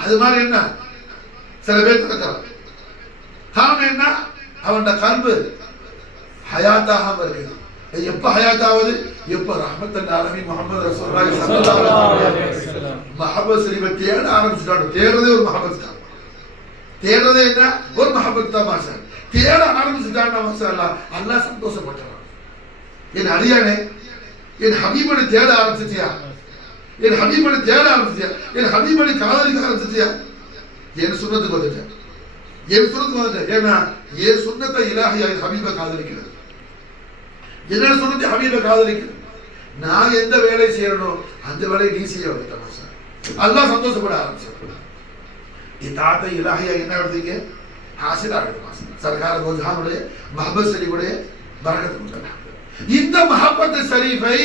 அது மாதிரி என்ன சில பேர் நடக்கிறான். காரணம் என்ன? அவன் கல்பு ஹயாத்தாக இருக்குது. எப்ப ஹயாத்தாவது? எப்ப ரஹ்மத்துல் ஆலமீன் முஹம்மது ரசூலுல்லாஹி ஸல்லல்லாஹு அலைஹி வஸல்லம் மஹப்பத் ஸரீஃபை தேட ஆரம்பிச்சிட்டாங்க. தேடுறதே ஒரு மஹப்பத் தான். தேடுறதே என்ன? ஒரு மஹப்பத் தான். மாஷா தேட ஆரம்பிச்சிட்டாங்க. மாஷா அல்லாஹ் அல்லாஹ் சந்தோஷப்பட்டான். என் அடியானே, என் ஹபீபனை தேட ஆரம்பிச்சிட்டியா? என் ஹபீபனை தேட ஆரம்பிச்சிட்டியா? என் ஹபீபனை காதலிக்க ஆரம்பிச்சிட்டியா? என் சுன்னத்துக்கு வந்துட்டேன். என் சுன்னத்துக்கு வந்துட்டேன். ஏன்னா என் சுன்னத்தை இலாஹியா என் ஹபீபை காதலிக்கிறது. என்னோட சுன்னத்தை ஹபீபை காதலிக்கிறது. நான் எந்த வேலை செய்யணும் அந்த வேலையை நீ செய்ய வந்துட்டேன். மாஷா அல்லாஹ் சந்தோஷப்பட ஆரம்பிச்சார். இதாத்தை இலாஹியா என்ன எடுத்தீங்க? ஹாசில் ஆகுது. மாஷா சர்க்கார ரோஜானுடைய மஹபத் ஷரீஃபுடைய பரக்கத்து உண்டாகும். இந்த மஹபத் ஷரீஃபை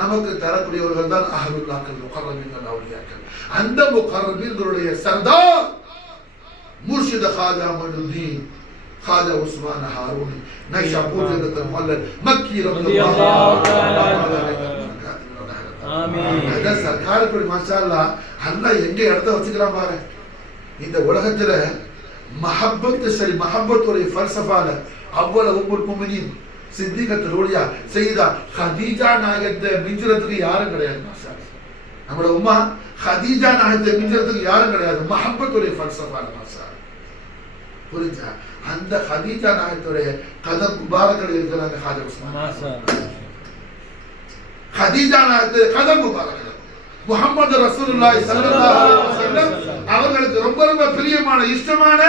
நமக்கு தரக்கூடியவர்கள் தான் அஹ்லுல்லாஹ்கள் முகர்ரபீன்கள் அவுலியாக்கள். அந்த முகர்ரபீன்களுடைய சர்தார் முர்ஷித் காஜா மொய்னுத்தீன் खाजा उस्मान हारूनी नैशापुर जगत मौलवी मक्की रज़ियल्लाहु तआला ஆமீன். அத சர்க்காருக்கு மாஷாஅல்லாஹ் அல்லாஹ் எங்க இடத்த வச்சுக்கிறான் பாரு. இந்த உலகத்துல மஹப்பத் சரி மஹப்பத்துடைய ஃபல்சஃபால அவ்வளவு உம்முல் முஃமினீன் சித்திகத்துல் உலியா சையதா ஹதீஜா நாயகத்தை மிஞ்சுறதுக்கு யாரும் கிடையாது மாஷாஅல்லாஹ். நம்மளோட உம்மா ஹதீஜா நாயகத்தை மிஞ்சுறதுக்கு யாரும் கிடையாது. மஹப்பத்துடைய ஃபல்சஃபால மாஷாஅல்லாஹ். புரிஞ்சா? அந்த ஹதீஜா நாயகத்துடைய கதம் முபாரக்கள் இருக்கிறாங்க ஹாஜா உஸ்மான் மாஷாஅல்லாஹ். ஹதீஜா நாயகத்துடைய கதம் முபாரக்கள் முஹம்மது ரசூலுல்லாஹி ஸல்லல்லாஹு அலைஹி வஸல்லம் அவர்களுக்கு ரொம்ப ரொம்ப பிரியமான இஷ்டமான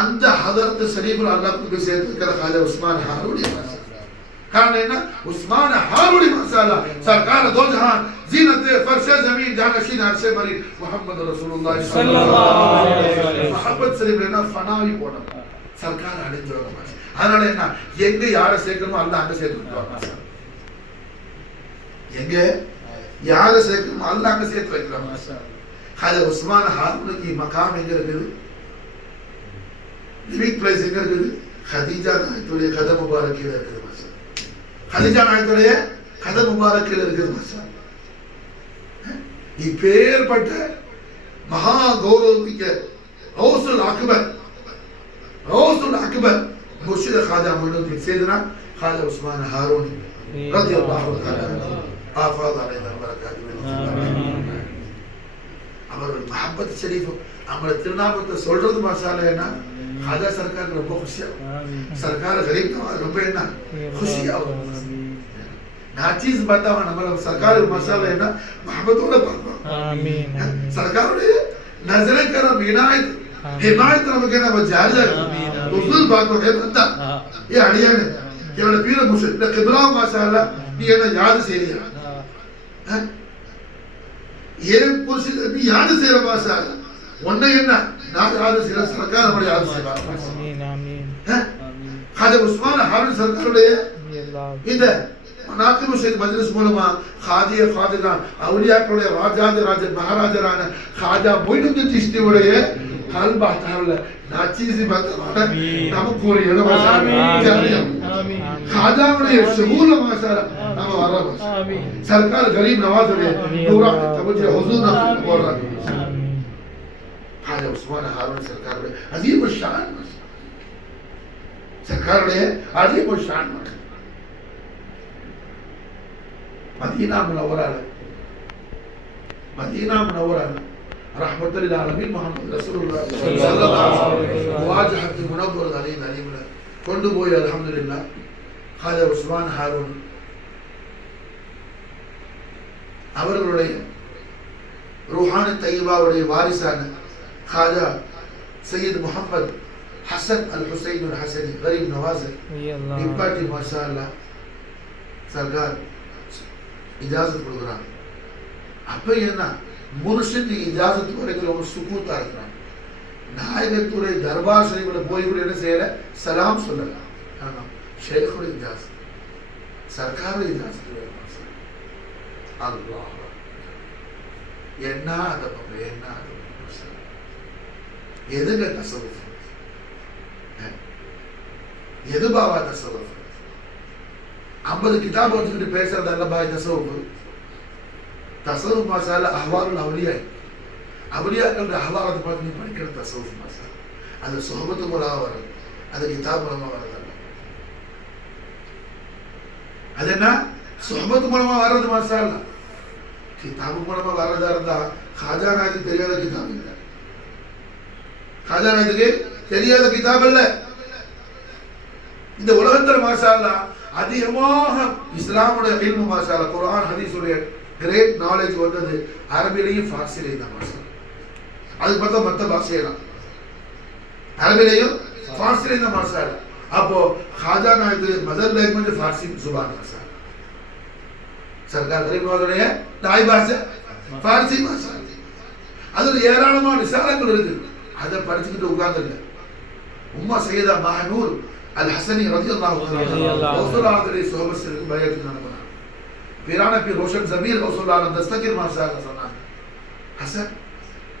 அந்த ஹதரத் ஷரீஃபுல் அல்லாஹ்வுக்கு சேர்த்துக்கிற ஹாஜா உஸ்மான் ஹாரூனி மாஷாஅல்லாஹ். காரணம் என்ன? உஸ்மான் ஹாரூனி மாஷாஅல்லாஹ் சர்க்கார் தோ ஜஹான் ஜீனத் ஃபர்ஷ ஜமீன் ஜானஷீன் அர்ஷே பரி முஹம்மது ரசூலுல்லாஹி ஸல்லல்லாஹு அலைஹி வஸல்லம் மஹப்பத் ஷரீஃப் என்ன ஃபனாவி போனோம் சர்க்கார் அடைஞ்சவங்க மாஷாஅல்லாஹ். அதனால என்ன எங்க யாரை சேர்க்கணுமோ அல்லாஹ் அங்க சேர்த்துக்குவாங்க மாஷாஅல்லாஹ். எங்க யாரை சேர்க்கணுமோ அல்லாஹ் அங்க சேர்த்து வைக்கிறாங்க மாஷாஅல்லாஹ். ஹாஜா உஸ்மான் ஹாரூனிக்கு மகாம் எங்க இருக்குது? லிவிங் பிளேஸ் எங்க இருக்குது? ஹதீஜா நாயகத்துடைய கதம் முபாரக்கில இருக்குது மாஷாஅல்லாஹ். ஹதீஜா நாயகத்துடைய கதம் முபாரக்கில இருக்குது மாஷாஅல்லாஹ். இப்பேற்பட்ட மகா கௌரவமிக்க கௌசுல் அக்பர் முர்ஷித் ஹாஜா முஹிதுddin சையதுனா ஹாஜா உஸ்மான் ஹாரூனி ரலியல்லாஹு தஆலா ஆஃபாத் அலைஹி வரகாத்துஹு. அவர்கள் மஹப்பத் ஷரீஃப் அவங்கள திருநாமத்தை சொல்றது மாஷாஅல்லாஹ் என்ன ஹாஜா சர்க்காருக்கு ரொம்ப खुशियाகும். சர்க்கார் கரீம் ரொம்ப என்ன खुशियाகும். நாச்சீஸ் பார்த்தாவ நம்ம சர்க்காருக்கு மாஷாஅல்லாஹ் என்ன மஹப்பத்தோட பார்ப்போம். ஆமீன். சர்க்காருடைய நஸரே கரம் இனாயத் हिमायत நமக்கு என்ன ஜாரியா உசூல் பாக்கோ है बंदा ये अड़िया ने केवल पीर मुर्शिद ने किबला माशाअल्लाह நீ என்ன யாத் செய்றியா ये मुर्शिद நீ யாத் செய்ற மாஷாஅल्लाह ஒண்ணே என்ன நான் யாத் செய்ற சர்க்கார் நம்ம யாத் செய்வா. ஆமீன் ஆமீன் ஆமீன். ஹாஜா உஸ்மான் ஹாரூனி சர்க்காருடைய இந்த மனாக்கிபு ஷரீஃப் மஜ்லிஸ் மூலமா ஹாஜிய ஃபாதிகான் அவுலியாக்களுடைய ராஜாதிராஜ மகாராஜரான ஹாஜா முஹிதுddin சிஷ்தியுடைய கல்பா தஹல்ல நாச்சீசி பத்தவான நமக்கு ஒரு இடம் ஆமீன் ஆமீன். ஹாஜாவுடைய ஷுகூல் மாஷாஅல்லாஹ் நாம வரோம். ஆமீன். சர்க்கார் கரீம் நவாஸுடைய நூரா தவஜ்ஜு ஹுசூர் நம்ம போறாங்க. ஆமீன். ஹாஜா உஸ்மான் ஹாரூனி சர்க்காருடைய அஸீம் ஷான் சர்க்காருடைய அஸீம் ஷான் मदीना मुनव्वरा रहमतुल लिल आलमीन मुहम्मद रसूलुल्लाह सल्लल्लाहु अलैहि वसल्लम वाजहत मुनव्वर अलीन अलीम கொண்டு போய் அல்ஹம்துலில்லாஹ் ஹாஜா உஸ்மான் ஹாரூனி அவர்களுடைய ரூஹானி தய்யிபாவுடைய வாரிசான ஹாஜா சையத் முஹம்மது ஹசன் அல் ஹுசைன் அல் ஹசனி கரீம் நவாஸ் நிப்பாட்டி மாஷாஅல்லாஹ் சர்க்கார் இஜாசத் கொடுக்குறாங்க. அப்ப என்ன முர்ஷித் இஜாசத் வரைக்கும் ஒரு சுக்கூத்தா இருக்கிறாங்க. நாயகத்துடைய தர்பார் ஷரீஃப்ல போய் கூட என்ன செய்யல சலாம் சொல்லலாம். ஆனா ஷேഖுடைய இஜாசத் சர்க்காருடைய இஜாசத் அல்லாஹ் என்ன அந்த பக்கம் என்ன எதுங்க தசவுஃப் எது பாவா தசவுஃப் 50 கிதாப் வச்சுக்கிட்டு பேசுறது அல்ல பாய் தசவுஃப் மாஷாஅல்லாஹ் அஹ்வாலுல் அவுலியா அவுலியாக்களுடைய அஹ்வாலத்தை பார்த்து நீ படிக்கிற தசவுஃப் மாஷாஅல்லாஹ் அது சுஹபத்து மூலமா வரும். அது கிதாப் மூலமா வரதல்ல. அது என்ன சுஹபத்து மூலமா வர்றது மாஷாஅல்லாஹ். கிதாப் மூலமா வர்றதா இருந்தா ஹாஜா நாயகத்துக்கு தெரியாத கிதாப் இல்லை. ஹாஜா நாயகத்துக்கு தெரியாத கிதாப் இல்லை. இந்த உலகத்தில் மாஷாஅல்லாஹ் அதிகமாக இஸ்லாமுடைய இல்மு மாஷாஅல்லாஹ் குர்ஆன் ஹதீஸுடைய கிரேட் நாலேஜ் வந்தது அரபிலையும் ஃபார்சிலையும் தான் மாஷாஅல்லாஹ். அதுக்கு பார்த்தா மற்ற பாஷையெல்லாம் அரபிலையும் ஃபார்சிலையும் தான் மாஷாஅல்லாஹ். அப்போ ஹாஜா நாயகத்துடைய மதர் லாங்குவேஜ் ஃபார்சி சுபான் மாஷாஅல்லாஹ். சர்க்கார் கரீம் நவாஸுடைய தாய் பாஷை ஃபார்சி மாஷாஅல்லாஹ். அதுல ஏராளமான ரிசாலங்கள் இருக்கு. அதை படிச்சுக்கிட்டு உட்கார்ந்துங்க. உம்மா சையதா மஹனூர் அல் ஹசனி ரலியல்லாஹு தஆலா ரசூலுல்லாஹி ஸல்லல்லாஹு அலைஹி பையத்து நடந்தாங்க. பீரான பீர் ரோஷன் ஜமீர் ரசூலுல்லாஹி தஸ்தகிர் மாஷாஅல்லாஹ் சொன்னாங்க. ஹசன்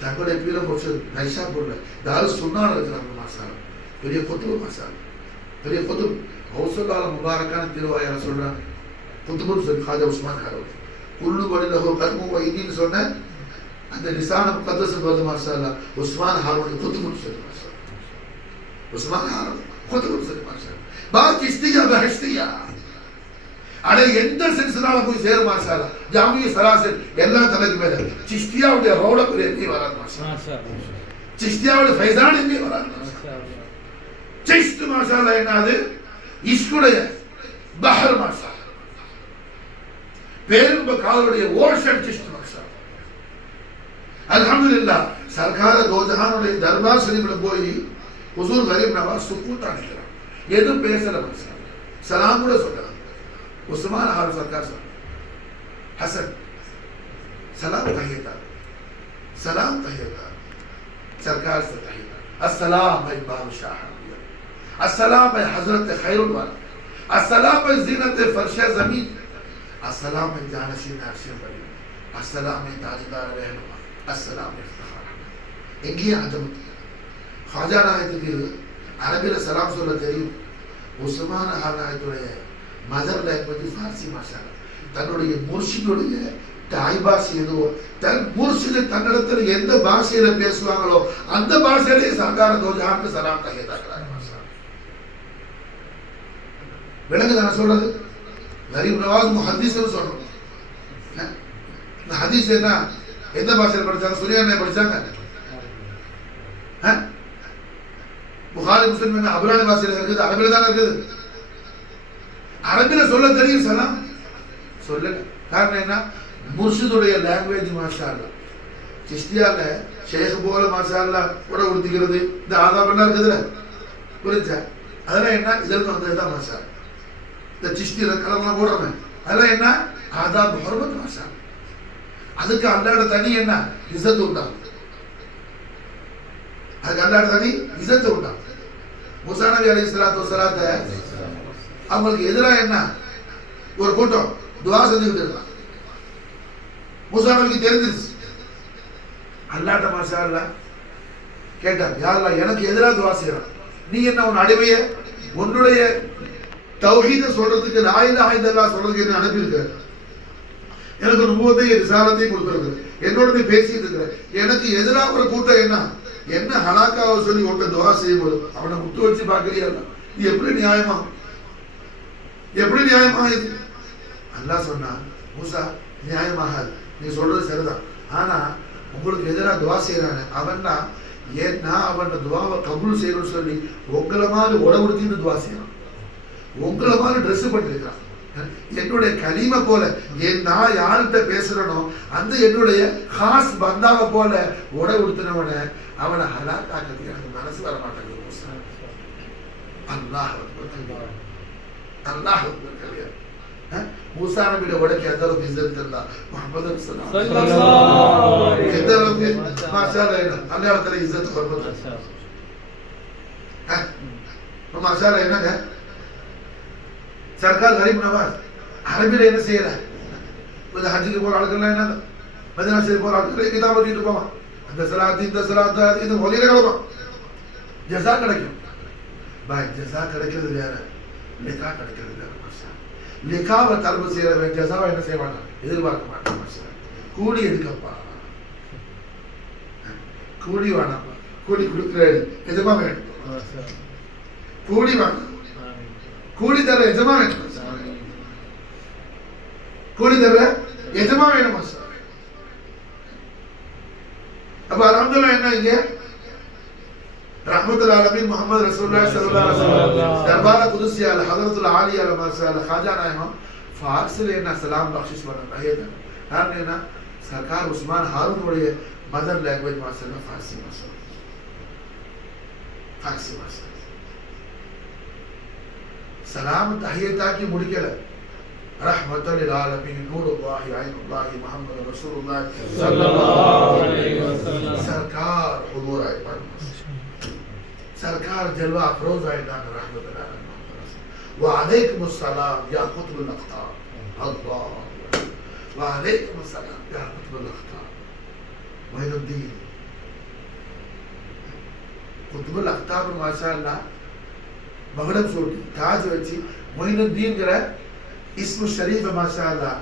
தங்களுடைய பீர ரோஷன் நைஷாபூர்ல தாரு சுன்னா இருக்கிறாங்க மாஷாஅல்லாஹ். பெரிய குத்துபு மாஷா, பெரிய குத்துபு. ஹவுசுல்லால முபாரக்கான திருவாயார சொல்றாங்க. குத்துபுன்னு சொல்லி ஹாஜா உஸ்மான் ஹாரூன் குல்லு வலிலஹு கல்மு வைதின்னு சொன்ன அந்த லிசான முகத்தஸ் வருது மாஷா அல்லாஹ். உஸ்மான் ஹாரூன் குத்துபுன்னு சொல்லி மாஷா, உஸ்மான் ஹாரூன் குத்துபுன்னு சொல்லி மாஷா. பாக்கி இஸ்தியா பஹஸ்தியா அட எந்த சென்ஸ்னால போய் சேர மாஷா அல்லாஹ். ஜாமிய சராசர் எல்லா தலைக்கு மேல சிஸ்தியாவுடைய ரௌலக் எங்கே வராது மாஷா அல்லாஹ். சிஸ்தியாவுடைய ஃபைசான் எங்கே வராது மாஷா அல்லாஹ். சிஸ்த் மாஷா அல்லாஹ் என்னது இஸ்குடைய பஹர் மாஷா, பேரும்ப காலுடைய ஓஷன் சிஸ்த் மாஷா. அல்ஹம்துலில்லாஹ் சர்க்கார தோஜஹானுடைய தர்பார் ஷரீஃப்ல போய் ஹுசூர் கரீம் நவாஸ் சுக்கூத் அணிக்கிறார், எதுவும் பேசல மாஷா. சலாம் கூட சொல்றாங்க. உஸ்மான் ஹாரூன் சர்க்கார் சார் ஹசன் सलाम कहिएगा, सलाम कहिएगा सरकार से कहिएगा अस्सलाम है बादशाह, अस्सलाम है हजरत खैरुल वाला, अस्सलाम है जीनत फर्श ज़मीन, अस्सलाम है जानशीन अर्श बरी, अस्सलाम है ताजदार रहनुमा, अस्सलाम है इफ्तिखार. எங்கேயே அஜமத் ख्वाजा நாயத்துக்கு அரபில சலாம் சொல்ல தெரியும். உஸ்மான் நாயத்துடைய மதர் லாங்குவேஜ் ஃபார்சி மாஷா. தன்னுடைய முர்ஷிதுடைய தாய் பாஷை எதுவோ தன் முர்ஷிது தன்னிடத்தில் எந்த பாஷையில பேசுவாங்களோ அந்த பாஷையிலே சர்க்கார தோஜஹானுக்கு சலாம் கஹியதாக்கிறாங்க மாஷா. விளங்குது நான் சொல்றது? கரீப் நவாஸ் முஹத்திஸ்னு சொல்றோம். இந்த ஹதீஸ் என்ன எந்த பாஷையில படிச்சாங்க? சுனியானே படிச்சாங்க. புகாரி முஸ்லிம் என்ன அபுரானி பாஷையில இருக்குது? அரபில தானே இருக்குது. அரபில சொல்ல தெரியும் சலாம் சொல்லல. காரணம் என்ன? முர்ஷிதுடைய லாங்குவேஜ் மாஷா அல்லாஹ். சிஸ்தியால ஷேக் போல மாஷா அல்லாஹ் கூட உடுத்திக்கிறது இந்த ஆதாபெல்லாம் இருக்குதுல்ல, புரிஞ்சா? அதெல்லாம் என்ன? இதற்கு வந்ததுதான் மாஷா. இந்த சிஸ்தியில கலர்லாம் போடுறேன் அதெல்லாம் என்ன? ஆதாப் ஹுர்மத் மாஷா. அதுக்கு அல்லாஹ்வோட தனி என்ன இஸ்ஸத் உண்டாகும். அதுக்கு அல்லாஹ்வோட தனி இஸ்ஸத் உண்டாகும். மூசா நபி அலைஹிஸ்ஸலாத்து வஸலாத்தை அவங்களுக்கு எதிராக என்ன ஒரு கூட்டம் துவா செஞ்சுக்கிட்டு இருக்கான். மூசா நபிக்கு தெரிஞ்சிருச்சு. அல்லாஹ்ட்ட மாஷா அல்லாஹ் கேட்டார், யா அல்லாஹ் எனக்கு எதிராக துவா செய்யறான், நீ என்ன உன் அடிமைய உன்னுடைய தௌஹீத சொல்றதுக்கு லா இலாஹ இல்லல்லாஹ் சொல்றதுக்கு என்ன அனுப்பியிருக்க, எனக்கு நுபுவத்தையும் ரிசாலத்தையும் கொடுத்துருக்கு, என்னோட நீ பேசிட்டு இருக்க, எனக்கு எதிராக ஒரு கூட்டம் என்ன ஹலாக்காவை சொல்லி உன்ட்ட துவா செய்யும்போது அவனை முத்து வச்சு பார்க்கறியா? இது எப்படி நியாயமா? எப்படி நியாயமா இது? அல்லாஹ் சொன்னா, மூசா நியாயமாகாது, நீ சொல்றது சரிதான். ஆனா உங்களுக்கு எதிராக துவா செய்யறானே அவன்னா ஏன்னா அவன் துவாவை கபூல் செய்யணும்னு சொல்லி உங்களை மாதிரி உடவுடுத்தின்னு துவா செய்யறான், உங்களை மாதிரி ட்ரெஸ் பண்ணிருக்கிறான். என்னுடைய கலிமை போல நான் யார்கிட்ட பேசுறனோ அந்த என்னுடைய ஹாஸ் பந்தாவை போல உட உடுத்தினவன அவனை ஹலாக்காக்கிறதுக்கு எனக்கு மனசு வர மாட்டேங்குது. அல்லாஹ் அல்லாஹ் மூசா நபியோட உடக்கு எந்த அளவுக்கு இஸ்ஸத் இருந்தா முஹம்மது ஸல்லல்லாஹு எந்த அளவுக்கு மாஷா அல்லாஹ் அல்லாஹ்வுடைய இஸ்ஸத் ஹுர்மத் மாஷா அல்லாஹ். என்னங்க சர்க்கார் கரீப் நவாஸ் அரபில என்ன செய்யற? இந்த ஹஜ்ஜுக்கு போற ஆட்கள்லாம் என்ன மதீனா ஷரீஃப் போற ஆட்கள் கிதாப் ஓதிட்டு போவான். அந்த சலாத் இந்த சலாத் இது ஓதிர கிடக்கும், ஜஸா கிடைக்கும். பாய் ஜஸா கிடைக்கிறது வேற, லிகா கிடைக்கிறது வேற மாஷா. லிகாவை தர்பு செய்யறவன் ஜஸாவை என்ன செய்ய மாட்டான், எதிர்பார்க்க மாட்டான் மாஷா. கூலி எடுக்கப்பா, கூலி வேணாப்பா, கூலி கொடுக்குற எதுமா வேணும், கூலி வேணும், கூலி தர எஜமா வேணும், கூலி தர எஜமா வேணும் மாஷா. அப்ப அல்ஹம்துலில்லாஹ் என்ன இங்க ரஹ்மத்துல் ஆலமீன் முஹம்மது ரசூலுல்லாஹி ஸல்லல்லாஹு அலைஹி வஸல்லம் தர்பார குதுஸியா அல் ஹதரத்துல் ஆலியா மாஷா அல்லாஹ் खाजा நாயகம் ஃபார்ஸில் என்ன சலாம் பக்ஷிஷ் பண்ணாங்க. காரணம் என்ன? சர்க்கார் உஸ்மான் ஹாரூன் உடைய மதர் லாங்குவேஜ் மாஷா அல்லாஹ் ஃபார்சி மாஷா, ஃபார்சி மாஷா. சலாம் தஹியத்தாக்கி முடிக்கல. ரஹ்மத்துல் லில் ஆலமீன் நூருல்லாஹி ஐனுல்லாஹி முஹம்மது ரசூலுல்லாஹி ஸல்லல்லாஹு அலைஹி வஸல்லம் சர்க்கார் ஹுதூர் ஆயிட்டாங்க. सरकार जलवा अफरोज आयदान रहमतुल आलमीन व अलैकुम अस्सलाम या कुतुबुल अख्तार अल्लाह व अलैकुम अस्सलाम या कुतुबुल अख्तार मोइनुद्दीन குத்துபுல் அக்தாப் மாஷா அல்லாஹ் மகுடம் சூட்டி தாஜ் வச்சு மொயினுத்தீன்ங்கிற இஸ்மு ஷரீஃப் மாஷா அல்லாஹ்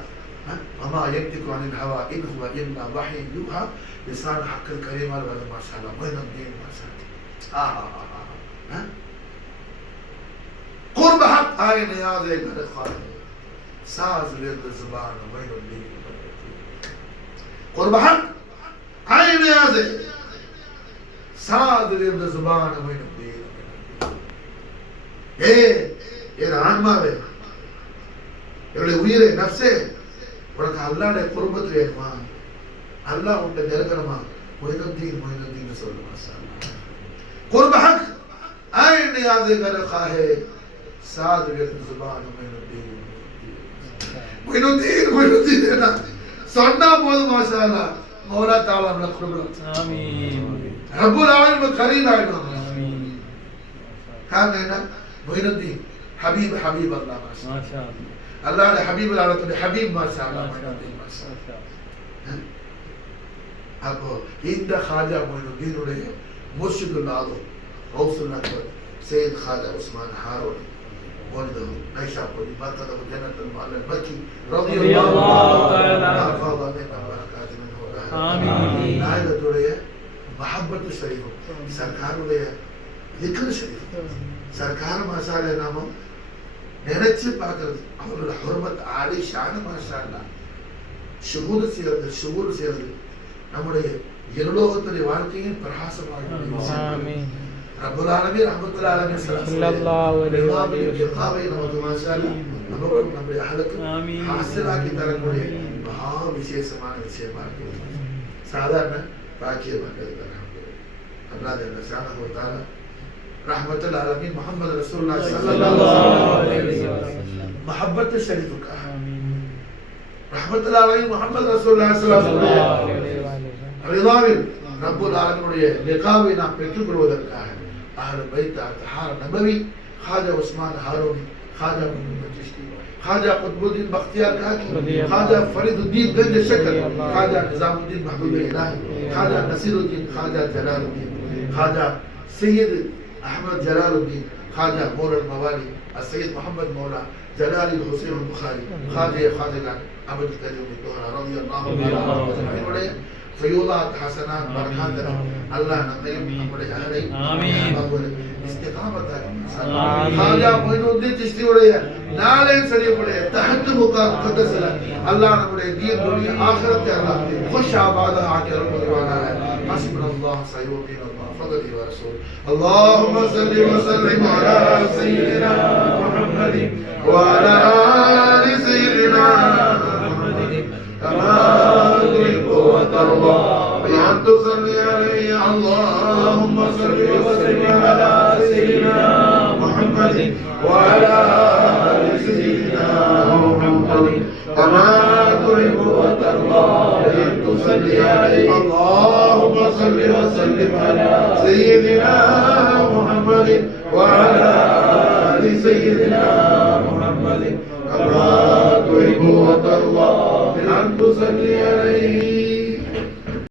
வமா யக்திகு அனில் ஹவா இன் ஹுவ இல்லா வஹ்யு யூஹா லிசான் ஹக்கல் கரீமால் வல மாஷா அல்லாஹ் மொயினுத்தீன் மாஷா அல்லாஹ் قرب حق آئے نیاز گر خواہ ساز ورد زبان مொயினுத்தீன் قرب حق آئے نیاز சாது இருந்த சுபான மொயினுத்தீன். என் ஆன்மாவே, என்னுடைய உயிரே, நப்சே, உனக்கு அல்லாஹ்வுடைய குர்பத் வேணுமா, அல்லாஹ் உன்னை நெருங்கணுமா, மொயினுத்தீன் சொல்லுமா. குர்ப ஹக் ஆயே நியாஸே கர் காஹே சாது இருந்த சுபான மொயினுத்தீன் சொன்னா போதும் மாஷா அல்லாஹ். மௌலா தாலா நம்மளை குர்பத் ஆமீன். ரப்புல் ஆலமீன் கரீம் ஆயிடும். ஆமீன். காரணம் மொயினுத்தீன் ஹபீப் ஹபீப் அல்லாஹ் மாஷா அல்லாஹ். அல்லாஹ்வுடைய ஹபீப் அல்லாஹ்வுடைய ஹபீப் மாஷா அல்லாஹ் மொயினுத்தீன் மாஷா அல்லாஹ். அப்போ இந்த ஹாஜா மொயினுத்தீனுடைய முர்ஷிதுல் ஆலம் கௌசுல் அக்பர் சையத் ஹாஜா உஸ்மான் ஹாரூனி ولده نيشابور مركز جنة المعلى المكي رضي الله تعالى عنه بركات منه آمين. நாயகத்துடைய மஹப்பத்து ஷரீஃப், சர்க்காருடைய திக்ர் ஷரீஃப், சர்க்கார் மாஷாஅல்லாஹ் நாம நினைச்சு பார்க்கிறது, அவரோட ஹுர்மத் ஆலி ஷான மாஷாஅல்லாஹ் ஷுஹூர் செய்யறது நம்முடைய இருலோகத்துடைய வாழ்க்கையின் பிரகாசமாக. ஆமீன். ரப்புல் ஆலமீன் ரஹ்மத்துல் ஆலமீன் ஸல்லல்லாஹு அலைஹி வஸல்லம் நமக்கு மாஷாஅல்லாஹ் நமக்கு நம்முடைய அஹலுக்கு ஹாசிலாக்கி தரக்கூடிய மகா விசேஷமான விஷயமா இருக்கு. சாதாரண பாக்கியம் அல்ல. அல்லாஹ் சுப்ஹானஹு வ தஆலா ரஹ்மத்துல் ஆலமீன் முஹம்மது ரசூலுல்லாஹ் ஸல்லல்லாஹு அலைஹி வஸல்லம் மஹப்பத் ஷரீஃப் का ரஹ்மத்துல் ஆலமீன் முஹம்மது ரசூலுல்லாஹ் ஸல்லல்லாஹு அலைஹி வஸல்லம் ரிதாவில் ரப்புல் ஆலமீனுடைய லிகாவை நாம் பெற்றுக்கொள்வதற்காக அஹ்லுல் பைத் அத்ஹார் நபவி खाजा उस्मान हारूनी, खाजा मोहम्मद चिश्ती, खाजा कुतुबुद्दीन बख्तियार काकी, खाजा फरीदुद्दीन गंज शक्कर, खाजा निजामुद्दीन महबूब इलाही, खाजा नसीरुद्दीन, खाजा जलालुद्दीन, खाजा सैयद अहमद जलालुद्दीन, खाजा मौला मवाली सैयद मोहम्मद मौला जलाली हुसैन बुखारी, खाजा अब्दुल करीम दोहरा रज़ियल्लाहु ताआला फयूदात हसनात बरकात अल्लाह नबीम हमरे अहले आमीन इस्तिकामत खाजा मोइनुद्दीन चिश्ती उடைய நாளே சரியக்கூடிய தஹஜ்ஜு முகாம் கதசல அல்லாஹ் நம்முடைய தீன் துனியா ஆகிரத் அல்லாஹ் खुश आबाद आके रब्बुल है हस्बुनल्लाह सय्युदीन अल्लाह फदली व रसूल اللهم صل وسلم على سيدنا محمد وعلى آل سيدنا محمد كما تحب وترضى بأن تصلي عليه اللهم صل وسلم على سيدنا محمد وعلى آل سيدنا محمد كما تحب وترضى بأن تصلي عليه اللهم صل وسلم على سيدنا